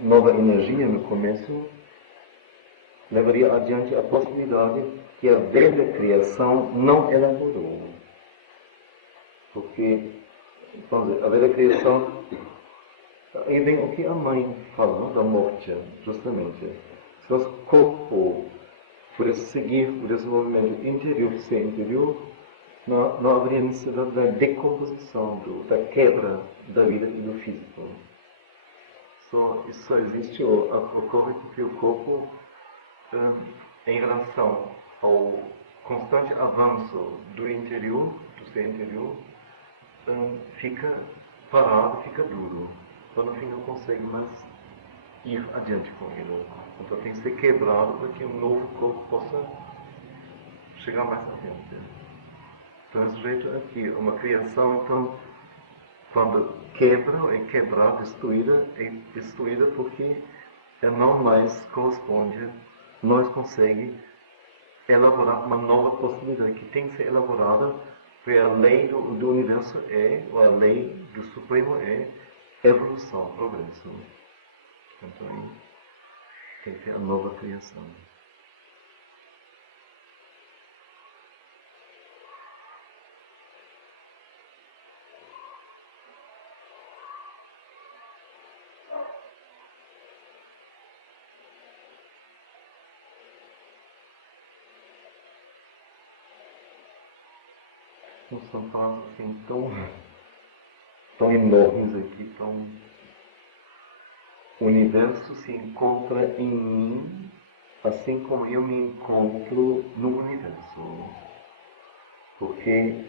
nova energia no começo, levaria adiante a possibilidade que a velha criação não elaborou. Porque, vamos dizer, a velha criação, aí vem o que a mãe fala, da morte, justamente. Se nosso corpo pudesse seguir o desenvolvimento interior, ser interior, não haveria necessidade da decomposição, da quebra da vida e do físico. Isso só existe, ocorre porque o corpo, em relação ao constante avanço do interior, do ser interior, fica parado, fica duro. Então, no fim, não consegue mais ir adiante com ele. Então, tem que ser quebrado para que um novo corpo possa chegar mais adiante. Então, esse jeito aqui, uma criação, então, quando quebra, é quebrada, é destruída porque ela não mais corresponde, não consegue elaborar uma nova possibilidade que tem que ser elaborada, porque a lei do universo ou a lei do Supremo é evolução, progresso. Então, aí tem que ter a nova criação. São palavras assim tão enormes aqui, o universo se encontra em mim, assim como eu me encontro no universo. Porque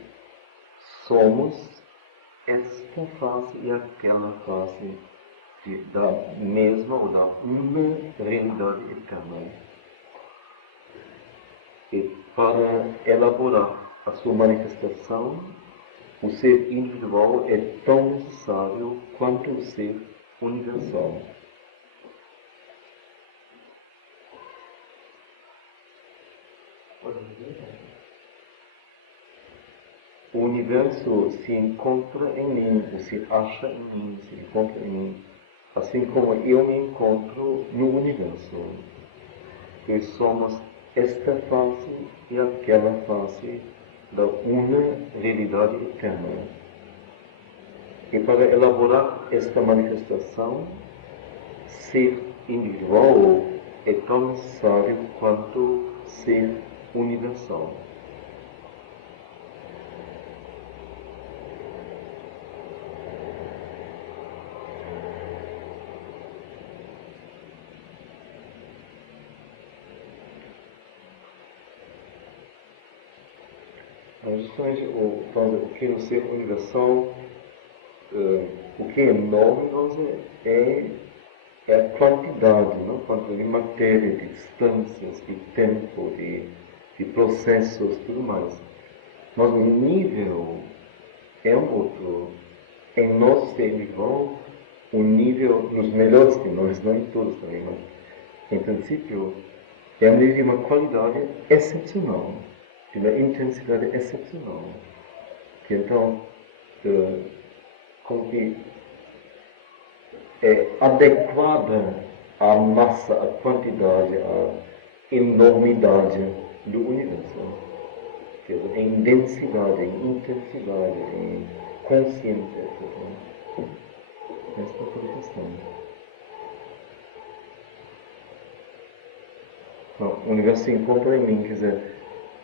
somos esta face e aquela face da mesma ou da uma realidade eterna. E para elaborar a sua manifestação, o ser individual é tão necessário quanto o ser universal. O universo se encontra em mim, ou se acha em mim, se encontra em mim, assim como eu me encontro no universo. Pois somos esta face e aquela face da uma realidade eterna. E para elaborar esta manifestação, ser individual é tão necessário quanto ser universal. Justamente o que é o ser universal, o que é enorme é a quantidade, não? Quantidade de matéria, de distâncias, de tempo, de processos, tudo mais. Mas o nível é um outro. Em nosso ser individual, o nível, nos melhores de nós, não em todos também, mas em princípio, é um nível de uma qualidade excepcional, de uma intensidade excepcional. Que então, como que é adequada à massa, à quantidade, à enormidade do universo. Quer dizer, em densidade, em intensidade, em consciência. Esta é a questão. O universo se encontra em mim, quer dizer,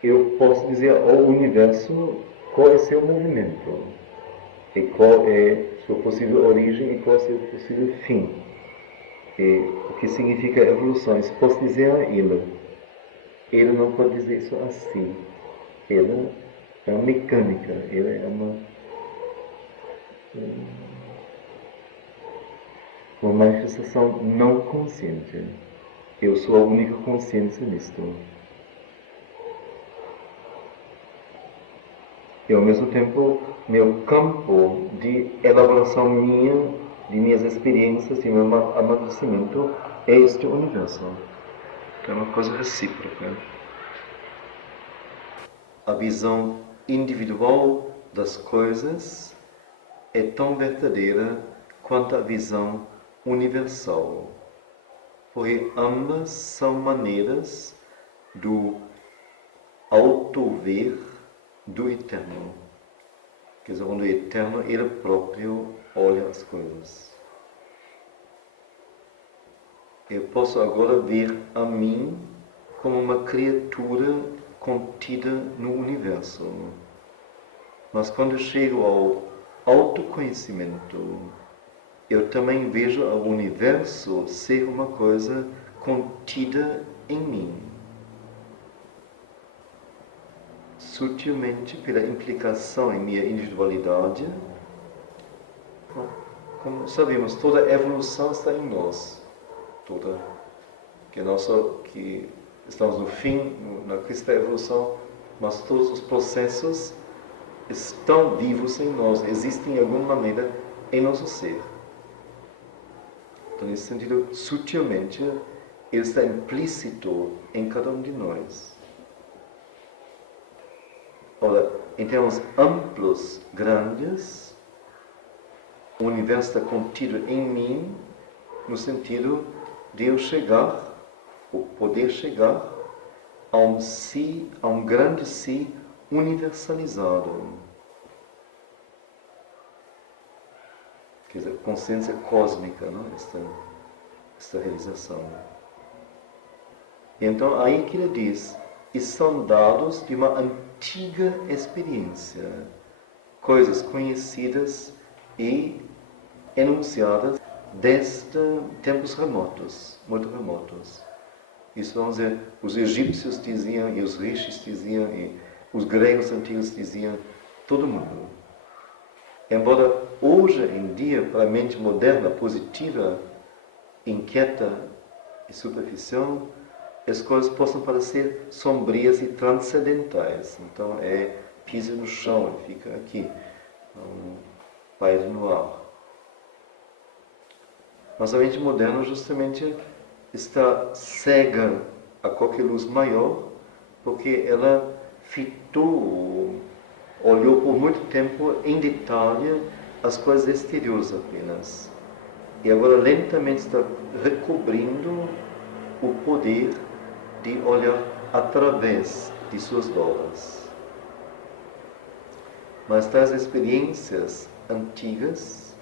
eu posso dizer ao universo qual é seu movimento, e qual é sua possível origem e qual é seu possível fim. E o que significa evolução. Isso posso dizer a ele. Ele não pode dizer isso assim. Ele é uma mecânica, ele é uma manifestação não consciente. Eu sou a única consciência nisto. E ao mesmo tempo, meu campo de elaboração minha, de minhas experiências, de meu amadurecimento, é este universo. Então é uma coisa recíproca. A visão individual das coisas é tão verdadeira quanto a visão universal, porque ambas são maneiras do auto-ver do Eterno. Quer dizer, onde o Eterno, Ele próprio, olha as coisas. Eu posso agora ver a mim como uma criatura contida no universo. Mas quando eu chego ao autoconhecimento, eu também vejo o universo ser uma coisa contida em mim. Sutilmente, pela implicação em minha individualidade, como sabemos, toda a evolução está em nós. Que estamos no fim, na crise da evolução, mas todos os processos estão vivos em nós, existem de alguma maneira em nosso ser. Então, nesse sentido, sutilmente, ele está implícito em cada um de nós. Ora, em termos amplos, grandes, o universo está contido em mim, no sentido de eu chegar, ou poder chegar, a um si, a um grande si universalizado. Quer dizer, consciência cósmica, não? Esta realização. E então, aí que ele diz, e são dados de uma antiga experiência, coisas conhecidas e enunciadas desde tempos remotos, muito remotos. Isso, vamos dizer, os egípcios diziam, e os rishis diziam, e os gregos antigos diziam, todo mundo. Embora hoje em dia, para a mente moderna, positiva, inquieta e superficial, as coisas possam parecer sombrias e transcendentais. Então, pisa no chão e fica aqui, paira no ar. Mas a mente moderna, justamente, está cega a qualquer luz maior, porque ela olhou por muito tempo em detalhe as coisas exteriores apenas. E agora lentamente está recobrindo o poder de olhar através de suas obras. Mas tais experiências antigas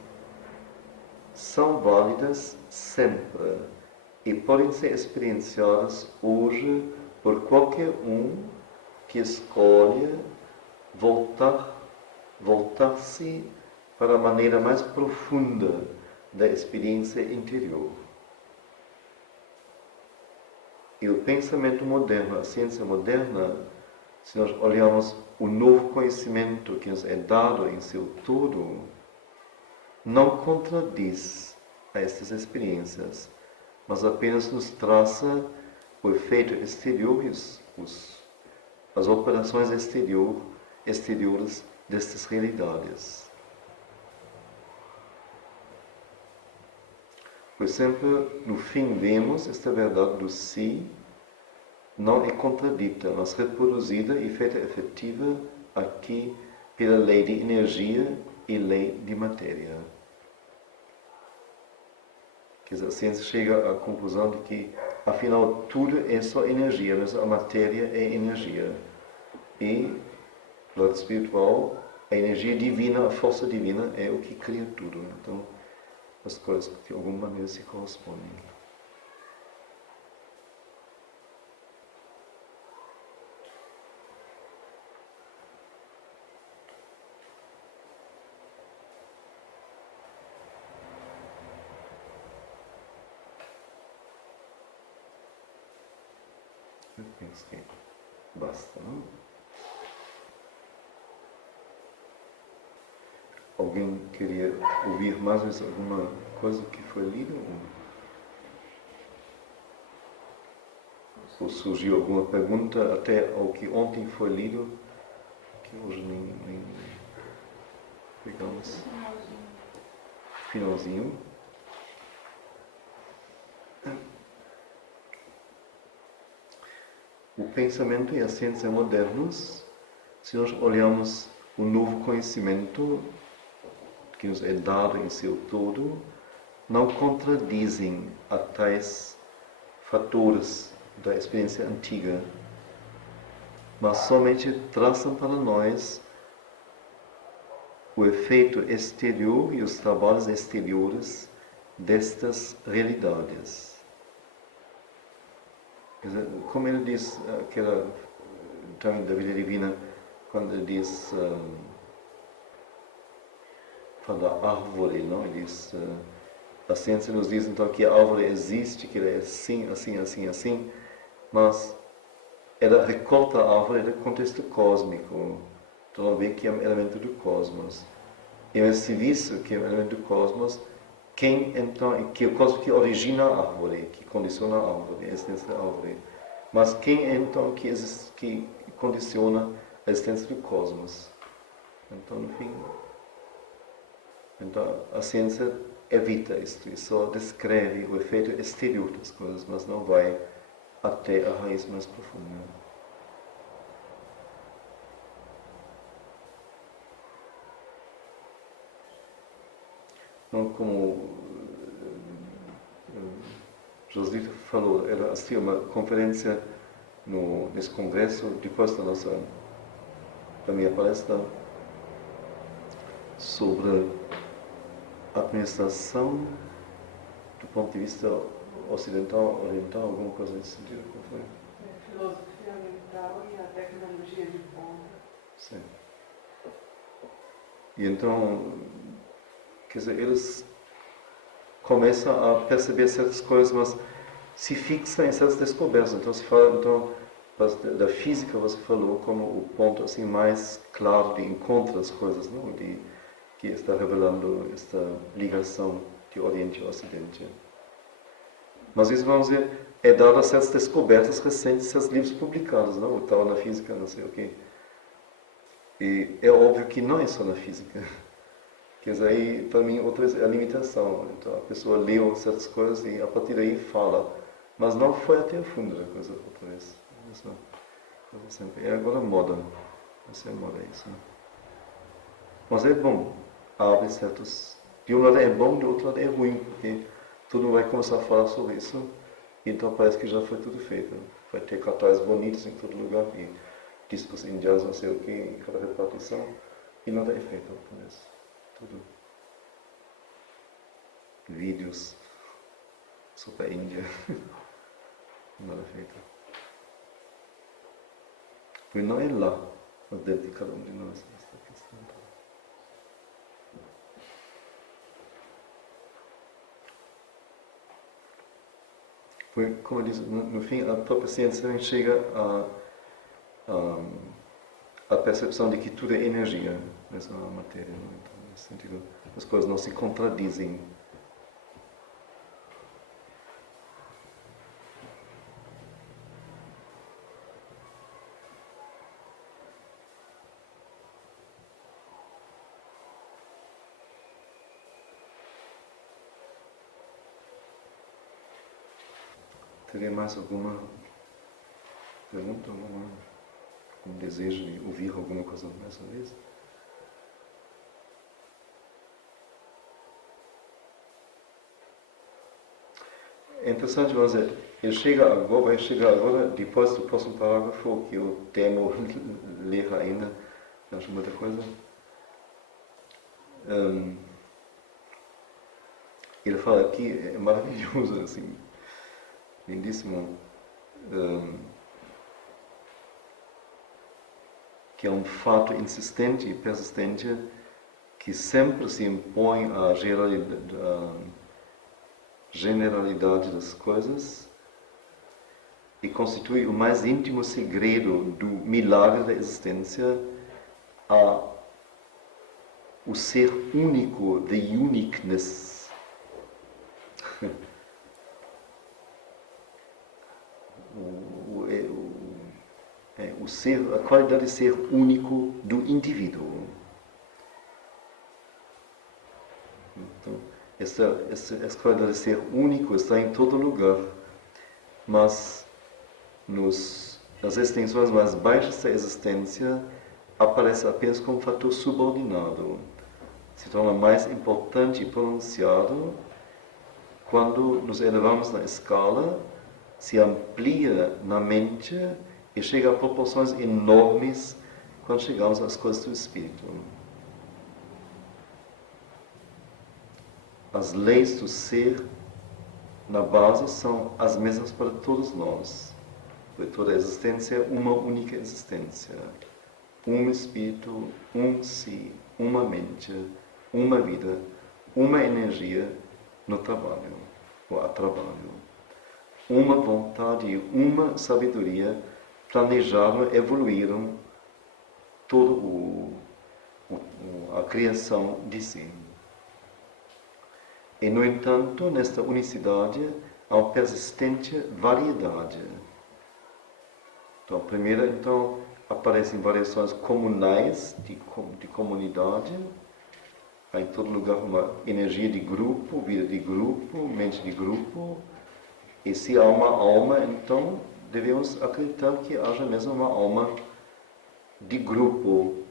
são válidas sempre e podem ser experienciadas hoje por qualquer um que escolhe voltar-se para a maneira mais profunda da experiência interior. E o pensamento moderno, a ciência moderna, se nós olharmos o novo conhecimento que nos é dado em seu todo, não contradiz a estas experiências, mas apenas nos traça o efeito exterior e as operações exteriores destas realidades. Por exemplo, no fim vemos esta verdade do si não é contradita, mas reproduzida e feita efetiva aqui pela lei de energia e lei de matéria. Quer dizer, a ciência chega à conclusão de que, afinal, tudo é só energia, mas a matéria é energia. E, do lado espiritual, a energia divina, a força divina, é o que cria tudo. Então, as coisas de alguma maneira se correspondem. Eu penso que basta, não? Alguém queria ouvir mais alguma coisa que foi lida? Ou surgiu alguma pergunta até ao que ontem foi lido, que hoje nem pegamos? Finalzinho. O pensamento e a ciência modernos, se nós olharmos o novo conhecimento que nos é dado em seu todo, não contradizem a tais fatores da experiência antiga, mas somente traçam para nós o efeito exterior e os trabalhos exteriores destas realidades. Como ele diz, aquela também da vida divina, quando ele diz fala da árvore, não? Ele diz, a ciência nos diz então que a árvore existe, que ela é assim, assim, assim, assim, mas ela recorta a árvore do contexto cósmico, então ela vê que é um elemento do cosmos. E esse serviço que é um elemento do cosmos, que é o cosmos que origina a árvore, que condiciona a árvore, a existência da árvore. Mas quem é então que condiciona a existência do cosmos? Então, no fim, a ciência evita isto e só descreve o efeito exterior das coisas, mas não vai até a raiz mais profunda. Então, como Joselito falou, ela assistiu uma conferência nesse congresso, depois da minha palestra, sobre a administração do ponto de vista ocidental, oriental, alguma coisa nesse sentido. Como foi? Filosofia oriental e a tecnologia de ponta. Sim. E então, quer dizer, eles começam a perceber certas coisas, mas se fixam em certas descobertas. Então, se fala da física, você falou como o ponto assim mais claro de encontro das coisas, não? Que está revelando esta ligação de Oriente e Ocidente. Mas isso, vamos dizer, é dado a certas descobertas recentes, certos livros publicados, não? O tal na física, não sei o quê. E é óbvio que não é só na física. Quer dizer, aí, para mim, outra é a limitação. Então, a pessoa leu certas coisas e, a partir daí, fala. Mas não foi até o fundo da coisa, outra vez. Isso, é agora moda. Essa é a moda, isso. Mas é bom. Abre certos... De um lado é bom, do outro lado é ruim, porque todo mundo vai começar a falar sobre isso, e então parece que já foi tudo feito. Vai ter cartazes bonitos em todo lugar, e discos indianos, não sei o que, em cada repartição. E não dá efeito por isso. Tudo. Vídeos super Índia. Não dá efeito. Porque não é lá, mas dentro de cada um de nós. Essa questão. Porque, como eu disse, no fim, a própria ciência chega a percepção de que tudo é energia, nessa matéria. Então, nesse sentido, as coisas não se contradizem. Teria mais alguma pergunta, algum desejo de ouvir alguma coisa dessa vez? É interessante, mas vai chegar agora, depois do próximo parágrafo, que eu temo ler ainda, acho muita coisa. Ele fala aqui, é maravilhoso, assim, lindíssimo, que é um fato insistente e persistente que sempre se impõe à generalidade das coisas e constitui o mais íntimo segredo do milagre da existência, o ser único, the uniqueness. A qualidade de ser único do indivíduo. Então, essa qualidade de ser único está em todo lugar, mas nas extensões mais baixas da existência aparece apenas como fator subordinado. Se torna mais importante e pronunciado quando nos elevamos na escala, se amplia na mente e chega a proporções enormes quando chegamos às coisas do Espírito. As leis do ser, na base, são as mesmas para todos nós. Porque toda a existência é uma única existência. Um Espírito, um Si, uma mente, uma vida, uma energia no trabalho, ou a trabalho. Uma vontade e uma sabedoria planejaram, evoluíram toda a criação de si. E, no entanto, nesta unicidade há uma persistente variedade. Então, primeiro, aparecem variações comunais de comunidade. Há em todo lugar uma energia de grupo, vida de grupo, mente de grupo. E se há uma alma, então devemos acreditar que haja mesmo uma alma de grupo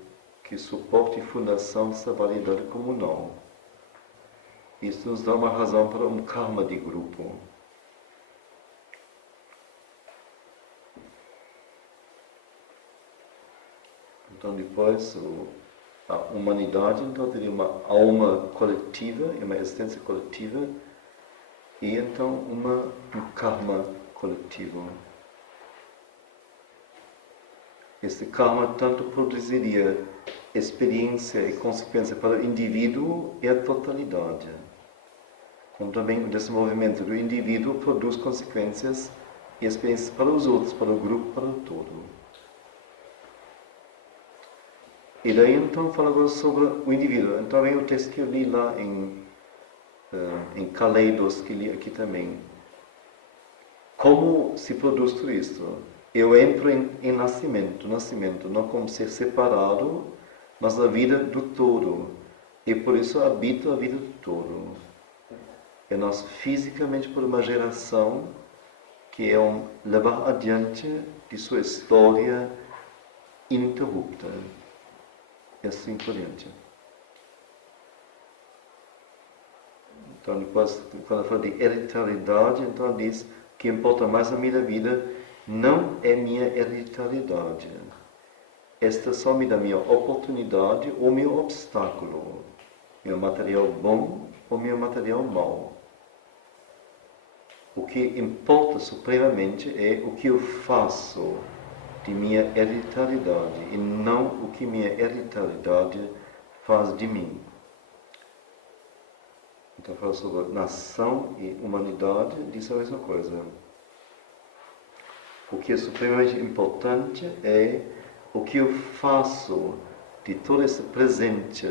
que suporte a fundação dessa variedade comunal. Isso nos dá uma razão para um karma de grupo. Então, depois, a humanidade teria uma alma coletiva, uma existência coletiva, e então um karma coletivo. Este karma tanto produziria experiência e consequência para o indivíduo e a totalidade, como também o desenvolvimento do indivíduo produz consequências e experiências para os outros, para o grupo, para o todo. E daí então fala agora sobre o indivíduo. Então vem o texto que eu li lá em Kaleidos, que li aqui também. Como se produz tudo isto? Eu entro em nascimento, não como ser separado, mas na vida do todo. E por isso habito a vida do todo. É nós fisicamente por uma geração que é levar adiante de sua história ininterrupta. E assim por diante. Então, depois, quando fala de hereditariedade, então diz que importa mais na minha vida não é minha hereditariedade, esta só me dá minha oportunidade ou meu obstáculo, meu material bom ou meu material mau. O que importa supremamente é o que eu faço de minha hereditariedade e não o que minha hereditariedade faz de mim. Então, falo sobre nação e humanidade, diz a mesma coisa. O que é supremamente importante é o que eu faço de todo esse presente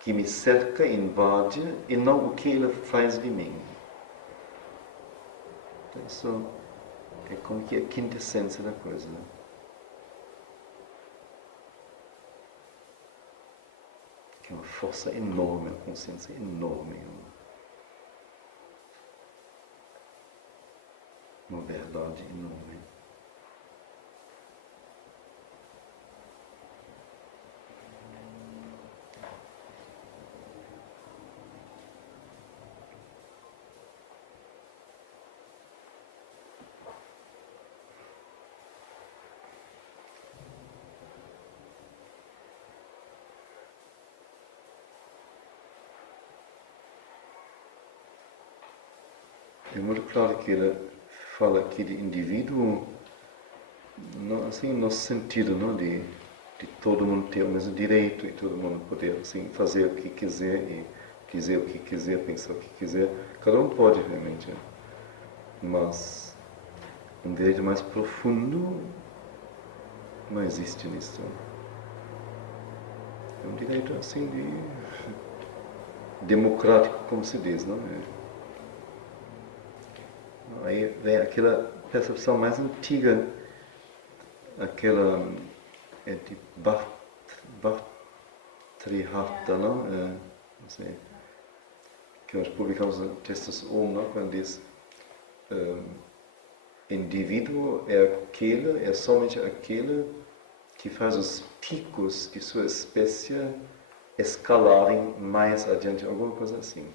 que me cerca e invade e não o que ele faz de mim. Então, isso é como que a quintessência da coisa. Que é uma força enorme, uma consciência enorme. Uma verdade enorme. É muito claro que ele fala aqui de indivíduo, não, assim, no sentido, não, de todo mundo ter o mesmo direito e todo mundo poder assim, fazer o que quiser e dizer o que quiser, pensar o que quiser. Cada um pode, realmente. Mas um direito mais profundo não existe nisso. É um direito assim democrático, como se diz, não é? Aí vem aquela percepção mais antiga, aquela de Bhartrihata, não? Não sei, que nós publicamos no Textos Om, não? Quando diz indivíduo é somente aquele que faz os picos de sua espécie escalarem mais adiante, alguma coisa assim.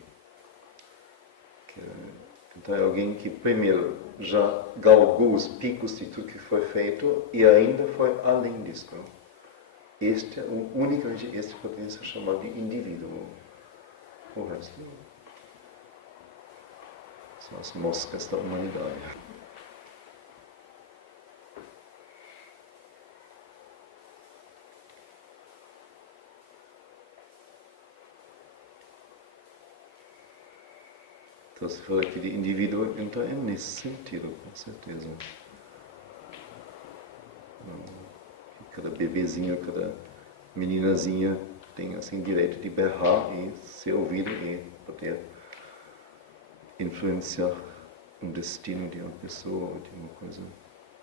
Então é alguém que primeiro já galgou os picos de tudo que foi feito e ainda foi além disso. Unicamente este poderia ser chamado de indivíduo. O resto são as moscas da humanidade. Então, se for aqui de indivíduo, então é nesse sentido, com certeza. Cada bebezinho, cada meninazinha tem assim direito de berrar e ser ouvido e poder influenciar um destino de uma pessoa ou de uma coisa.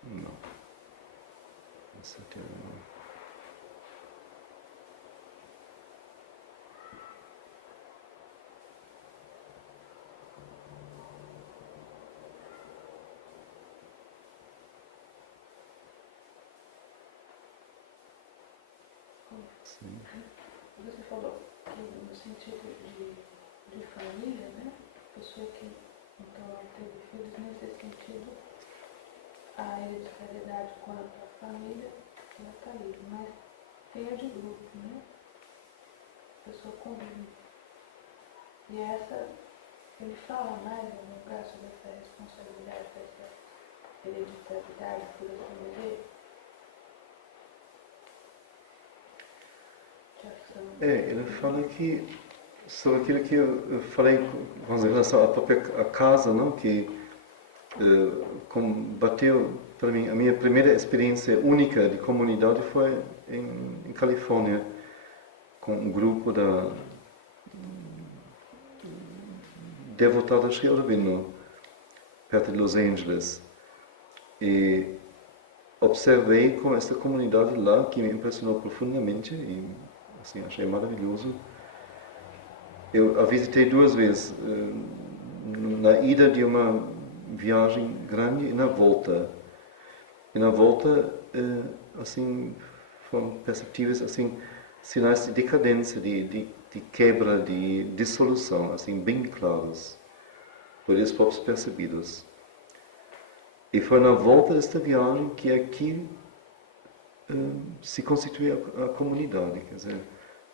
Não. Com certeza não. Sim. Você falou que no sentido de família, né? Pessoa que então não teve filhos nesse sentido, a hereditariedade quanto à família, ela está aí, mas tem a de grupo, né? A pessoa convive. E essa, ele fala mais em algum lugar sobre essa responsabilidade, dessa hereditariedade, por assim dizer. Ele fala que sobre aquilo que eu falei com relação à própria casa, não? Que bateu para mim, a minha primeira experiência única de comunidade foi em Califórnia, com um grupo da devotada Sri Aurobindo, perto de Los Angeles. E observei como esta comunidade lá, que me impressionou profundamente e assim, achei maravilhoso. Eu a visitei 2 vezes, na ida de uma viagem grande e na volta. E na volta, assim, foram perceptíveis assim, sinais de decadência, de quebra, de dissolução, assim, bem claros, por eles próprios percebidos. E foi na volta desta viagem que aqui se constituir a comunidade. Quer dizer,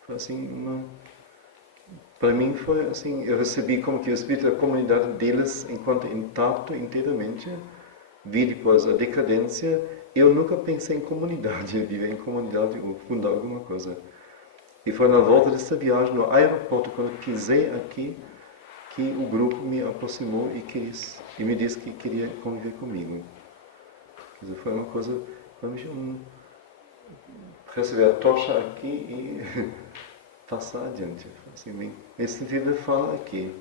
foi assim para mim foi assim, eu recebi como que o espírito da comunidade deles enquanto intacto inteiramente, vi depois a decadência. Eu nunca pensei em comunidade, viver em comunidade ou fundar alguma coisa. E foi na volta dessa viagem no aeroporto, quando pisei aqui, que o grupo me aproximou e me disse que queria conviver comigo. Quer dizer, foi uma coisa, receber a tocha aqui e passar adiante. Assim, nesse sentido, ele fala aqui.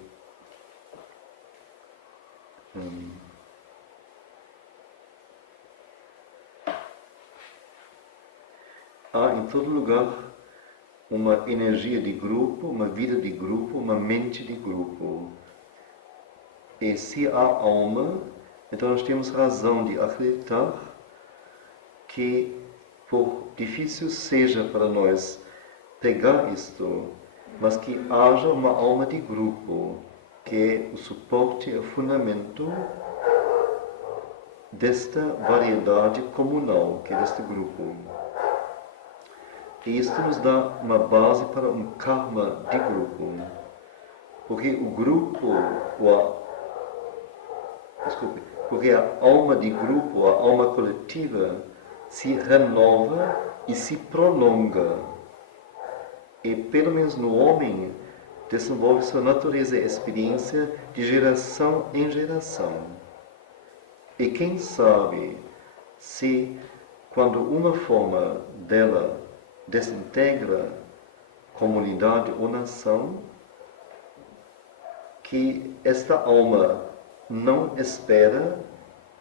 Há em todo lugar uma energia de grupo, uma vida de grupo, uma mente de grupo. E se há alma, então nós temos razão de acreditar que, por difícil seja para nós pegar isto, mas que haja uma alma de grupo, que é o suporte e o fundamento desta variedade comunal, que é deste grupo. E isto nos dá uma base para um karma de grupo. Porque o grupo, porque a alma de grupo, a alma coletiva, se renova e se prolonga. E, pelo menos no homem, desenvolve sua natureza e experiência de geração em geração. E quem sabe se, quando uma forma dela desintegra comunidade ou nação, que esta alma não espera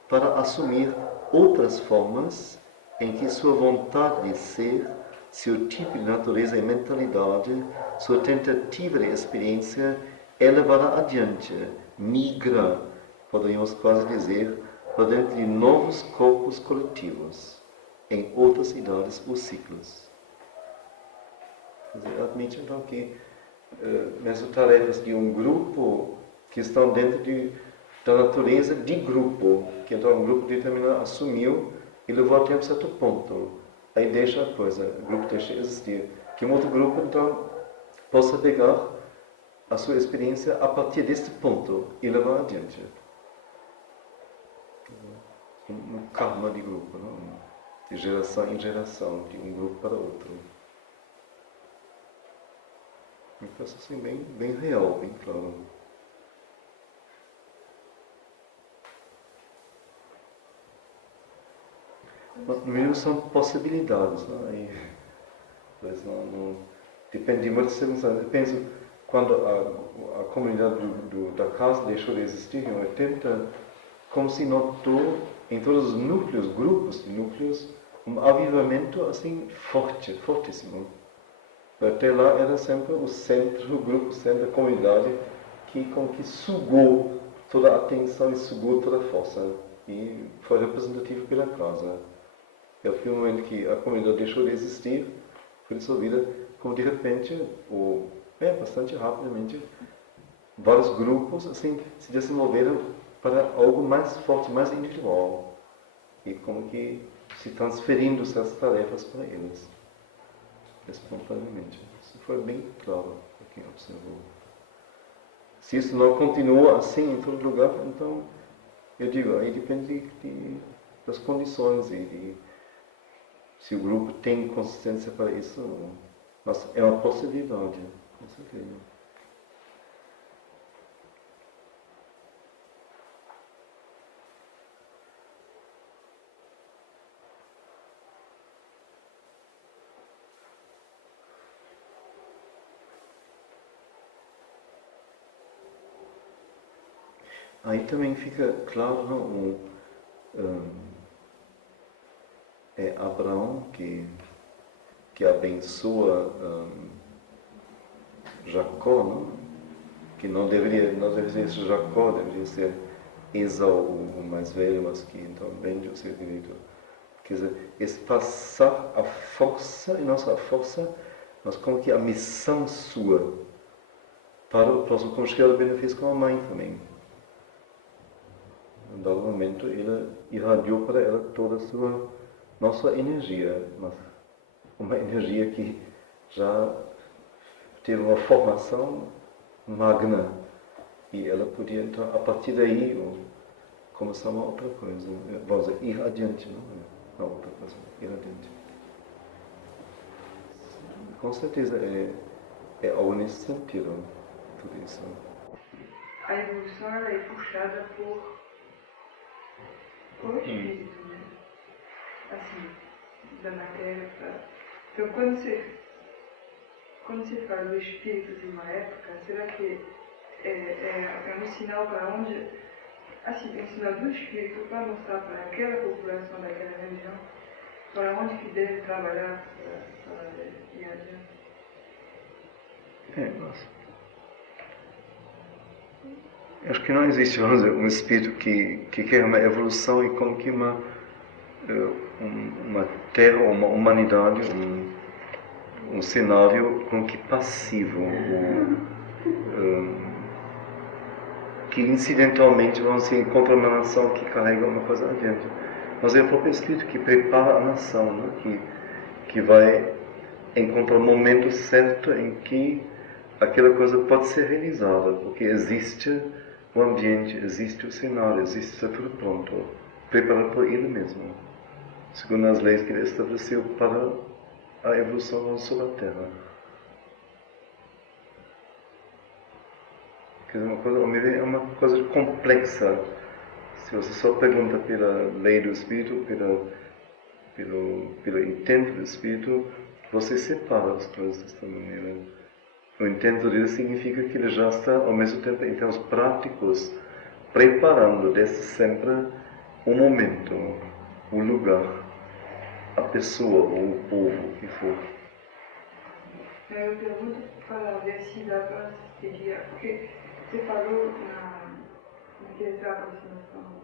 para assumir outras formas em que sua vontade de ser, seu tipo de natureza e mentalidade, sua tentativa de experiência é levada adiante, migra, poderíamos quase dizer, para dentro de novos corpos coletivos, em outras idades ou ciclos. Admite então que nessas tarefas de um grupo que estão dentro da natureza de grupo, que então um grupo determinado assumiu e levou até um certo ponto. Aí deixa a coisa, o grupo deixa de existir. Que um outro grupo então possa pegar a sua experiência a partir deste ponto e levar adiante. Um karma de grupo, não? De geração em geração, de um grupo para outro. Então, assim, bem real, bem claro. No mínimo são possibilidades, não é? Não depende muito de circunstâncias. Eu penso, quando a comunidade da casa deixou de existir em 80, como se notou em todos os núcleos, grupos de núcleos, um avivamento assim forte, fortíssimo. Até lá era sempre o centro, o grupo, o centro da comunidade que sugou toda a atenção e sugou toda a força. E foi representativo pela casa. É o momento que a comunidade deixou de existir, foi dissolvida, como de repente, bastante rapidamente, vários grupos assim se desenvolveram para algo mais forte, mais individual. E como que se transferindo essas tarefas para eles. Espontaneamente. Isso foi bem claro para quem observou. Se isso não continua assim em todo lugar, então, eu digo, aí depende das condições e se o grupo tem consistência para isso. Mas é uma possibilidade, com certeza. Aí também fica claro, não, é Abraão que abençoa Jacó, não? Que não deveria ser Jacó, deveria ser Esau, o mais velho, mas que então vende o seu direito. Quer dizer, esse passar a força, e não só a força, mas como que a missão sua para o próximo, como Shri Aurobindo fez com a mãe também. Em dado momento, ele irradiou para ela toda a sua não só energia, mas uma energia que já teve uma formação magna. E ela podia, então, a partir daí, começar uma outra coisa. Vamos dizer, ir adiante, não é? Não, outra coisa, ir adiante. Com certeza é algo nesse sentido, tudo isso. A evolução ela é puxada por espírito, né? Assim, da matéria para... Então, quando se fala do espírito de uma época, será que é um sinal para onde... Assim, é um sinal do espírito para mostrar para aquela população daquela região para onde que deve trabalhar para ir adiante? Nossa. Acho que não existe, vamos dizer, um espírito que quer uma evolução e como que uma terra, uma humanidade, um cenário como que passivo, que incidentalmente se encontra uma nação que carrega uma coisa adiante. Mas é o próprio espírito que prepara a nação, né? que vai encontrar o momento certo em que aquela coisa pode ser realizada, porque existe o ambiente, existe o cenário, existe tudo pronto, preparado por ele mesmo, segundo as leis que ele estabeleceu para a evolução sobre a Terra. Quer dizer, é uma coisa complexa. Se você só pergunta pela lei do Espírito, pelo intento do Espírito, você separa as coisas desta maneira. O intento dele significa que ele já está, ao mesmo tempo, em termos práticos, preparando desde sempre o momento, o lugar, a pessoa ou o povo que for. Eu pergunto para ver se dá para seguir, porque você falou naquele da aproximação,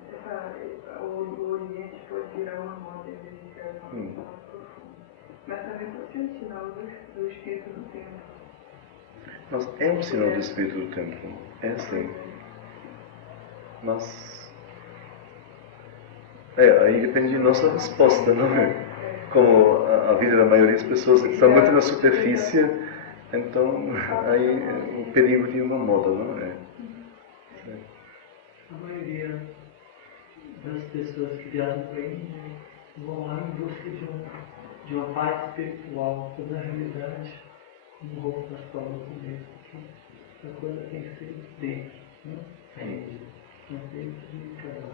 o Oriente pode virar uma moda em vez de ser uma coisa mais profunda. Mas também pode ser um sinal do espírito do tempo. Mas é um sinal do espírito do tempo, é sim. Mas aí depende de nossa resposta, não é? Como a vida da maioria das pessoas está muito na superfície, então aí o perigo de uma moda, não é? A maioria das pessoas que viajam para aí vão lá em busca de uma paz espiritual, quando na realidade não vou das provas mesmo. A coisa tem que ser dentro, né? Dentro de cada um.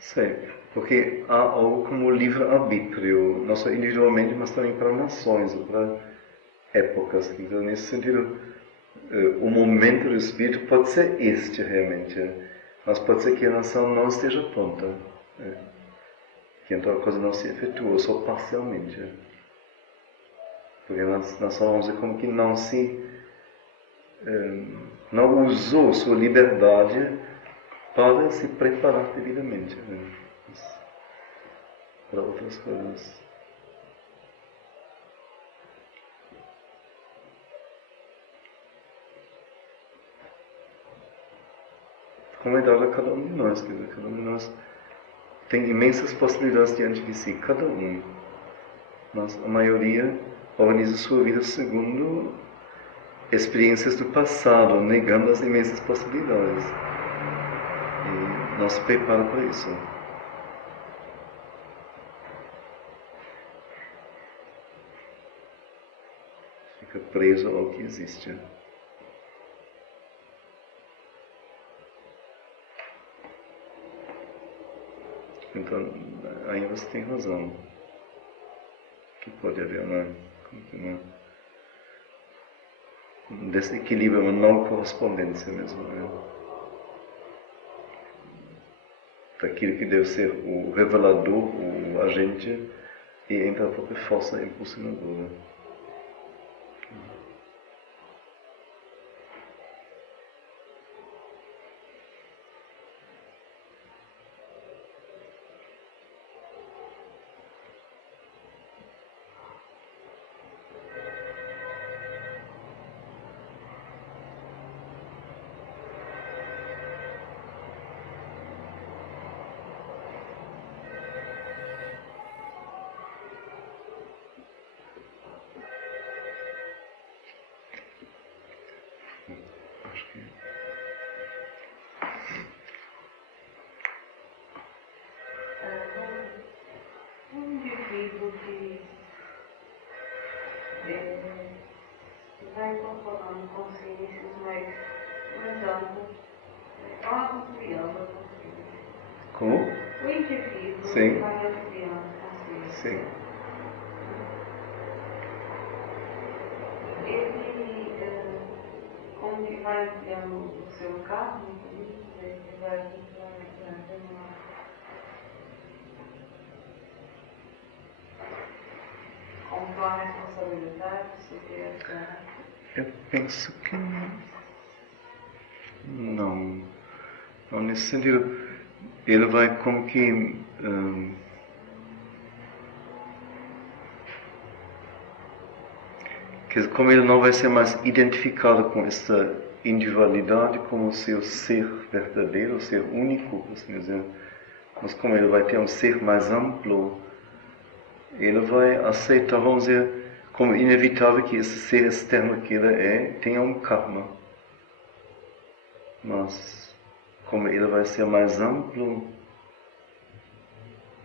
Sim, porque há algo como livre-arbítrio, não só individualmente, mas também para nações, ou para épocas. Então, nesse sentido, o momento do espírito pode ser este realmente, mas pode ser que a nação não esteja pronta, que então a coisa não se efetua, só parcialmente. Porque a nação, vamos dizer, como que não usou sua liberdade para se preparar devidamente para outras coisas. Como é dado a cada um de nós, quer dizer, cada um de nós tem imensas possibilidades diante de si, cada um. Mas a maioria organiza sua vida segundo experiências do passado, negando as imensas possibilidades. E não se prepara para isso. Fica preso ao que existe. Então, aí você tem razão. Que pode haver um desequilíbrio, uma não correspondência mesmo. Daquilo que deve ser o revelador, o agente, e entre a própria força impulsionadora. mas usando uma criança. Como? O indivíduo Sim. vai a criança. Sim. Ele, como ele vai ampliando o seu cargo, ele vai com uma responsabilidade sobre essa. Eu penso que não. Não, nesse sentido, ele vai como que como ele não vai ser mais identificado com essa individualidade como seu ser verdadeiro, ser único, assim dizer, mas como ele vai ter um ser mais amplo, ele vai aceitar, vamos dizer, como inevitável que esse ser externo que ele tenha um karma. Mas, como ele vai ser mais amplo,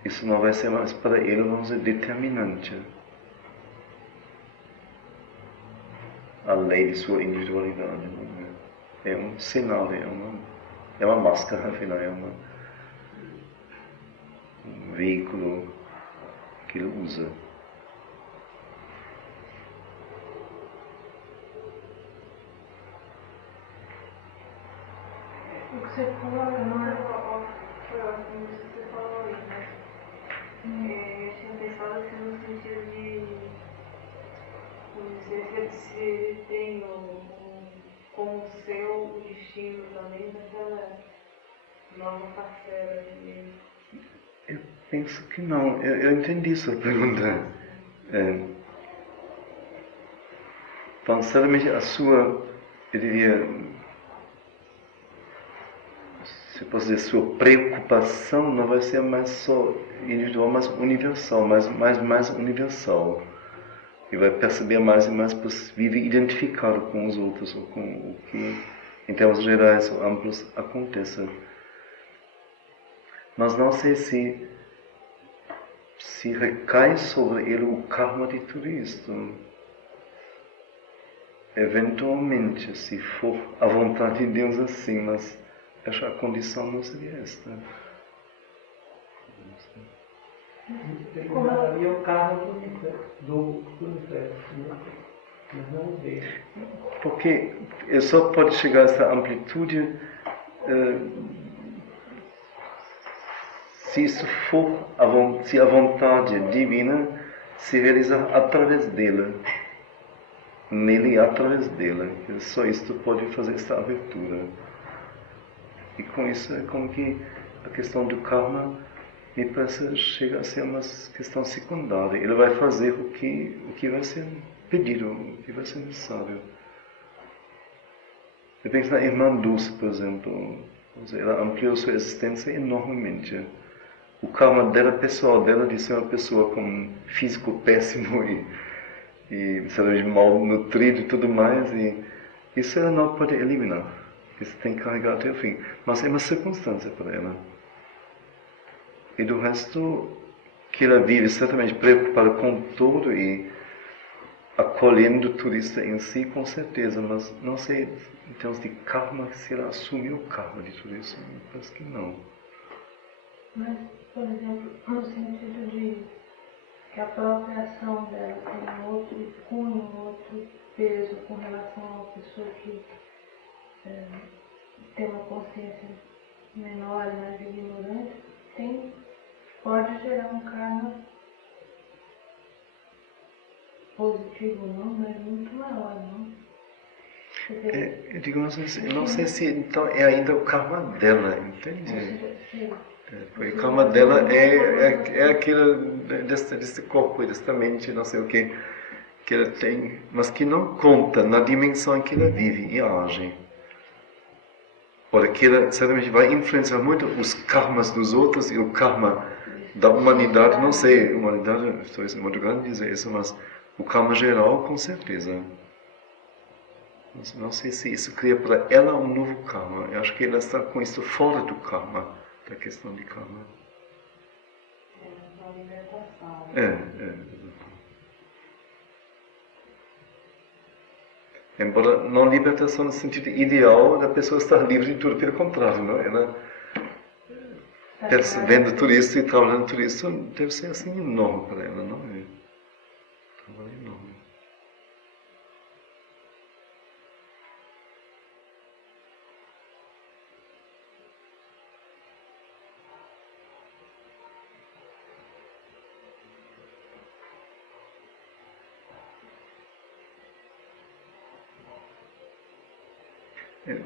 isso não vai ser mais para ele, vamos dizer, determinante. A lei de sua individualidade. É um sinal, é uma máscara, afinal, é um veículo que ele usa. O que você falou, não é? Foi ótimo isso que você falou aí, né? Eu tinha pensado assim no sentido de, vamos dizer, se ele tem como seu o destino também daquela nova parcela de. Eu penso que não. Eu entendi sua pergunta. Sinceramente, a sua, eu diria, se posso dizer, sua preocupação não vai ser mais só individual, mas universal, mais universal. E vai perceber mais e mais possível identificado com os outros, ou com o que, em termos gerais ou amplos, acontece. Mas não sei se recai sobre ele o karma de tudo isto. Eventualmente, se for a vontade de Deus assim, mas acho que a condição não seria esta. Ele mandaria o carro do universo, né? Mas não veio. Porque ele só pode chegar a essa amplitude se isso for se a vontade divina se realizar através dele. Nele e através dele. Só isto pode fazer esta abertura. E com isso é como que a questão do karma me parece chega a ser uma questão secundária. Ele vai fazer o que vai ser pedido, o que vai ser necessário. Eu penso na irmã Dulce, por exemplo. Ela ampliou sua existência enormemente. O karma dela, pessoal dela, de ser uma pessoa com um físico péssimo e sabe, mal nutrido e tudo mais, e isso ela não pode eliminar. Isso tem que carregar até o fim. Mas é uma circunstância para ela. E do resto, que ela vive certamente preocupada com tudo e acolhendo o turista em si, com certeza, mas não sei, em termos de karma, se ela assumiu o karma de tudo isso. Parece que não. Mas, por exemplo, no sentido de que a própria ação dela tem outro cunho, outro peso com relação a uma pessoa que tem uma consciência menor e mais ignorante, pode gerar um karma positivo ou não, mas muito maior, não? Eu digo, não sei se então é ainda o karma dela, entende? Porque o karma dela é aquele desse corpo, desta mente, não sei o que ela tem, mas que não conta na dimensão em que ela vive e age. Ora, que ela certamente vai influenciar muito os karmas dos outros e o karma da humanidade, não sei, humanidade, estou sendo muito grande dizer isso, mas o karma geral, com certeza. Não sei se isso cria para ela um novo karma. Eu acho que ela está com isso fora do karma, da questão de karma. É uma libertação. É. Embora não libertação no sentido ideal da pessoa estar livre de tudo, pelo contrário, não? Ela vendo tudo isso e trabalhando tudo isso, deve ser assim enorme para ela, não é? Trabalho enorme.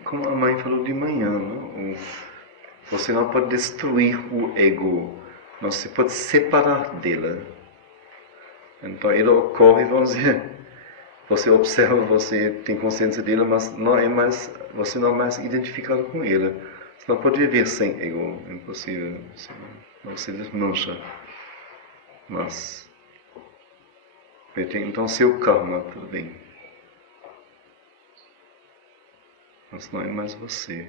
Como a mãe falou de manhã, não? Você não pode destruir o ego, não se pode separar dele. Então ele ocorre, vamos dizer, você observa, você tem consciência dele, mas não é mais, você não é mais identificado com ele. Você não pode viver sem ego, é impossível, você desmancha. Mas ele tem então seu karma, tudo bem. Mas não é mais você.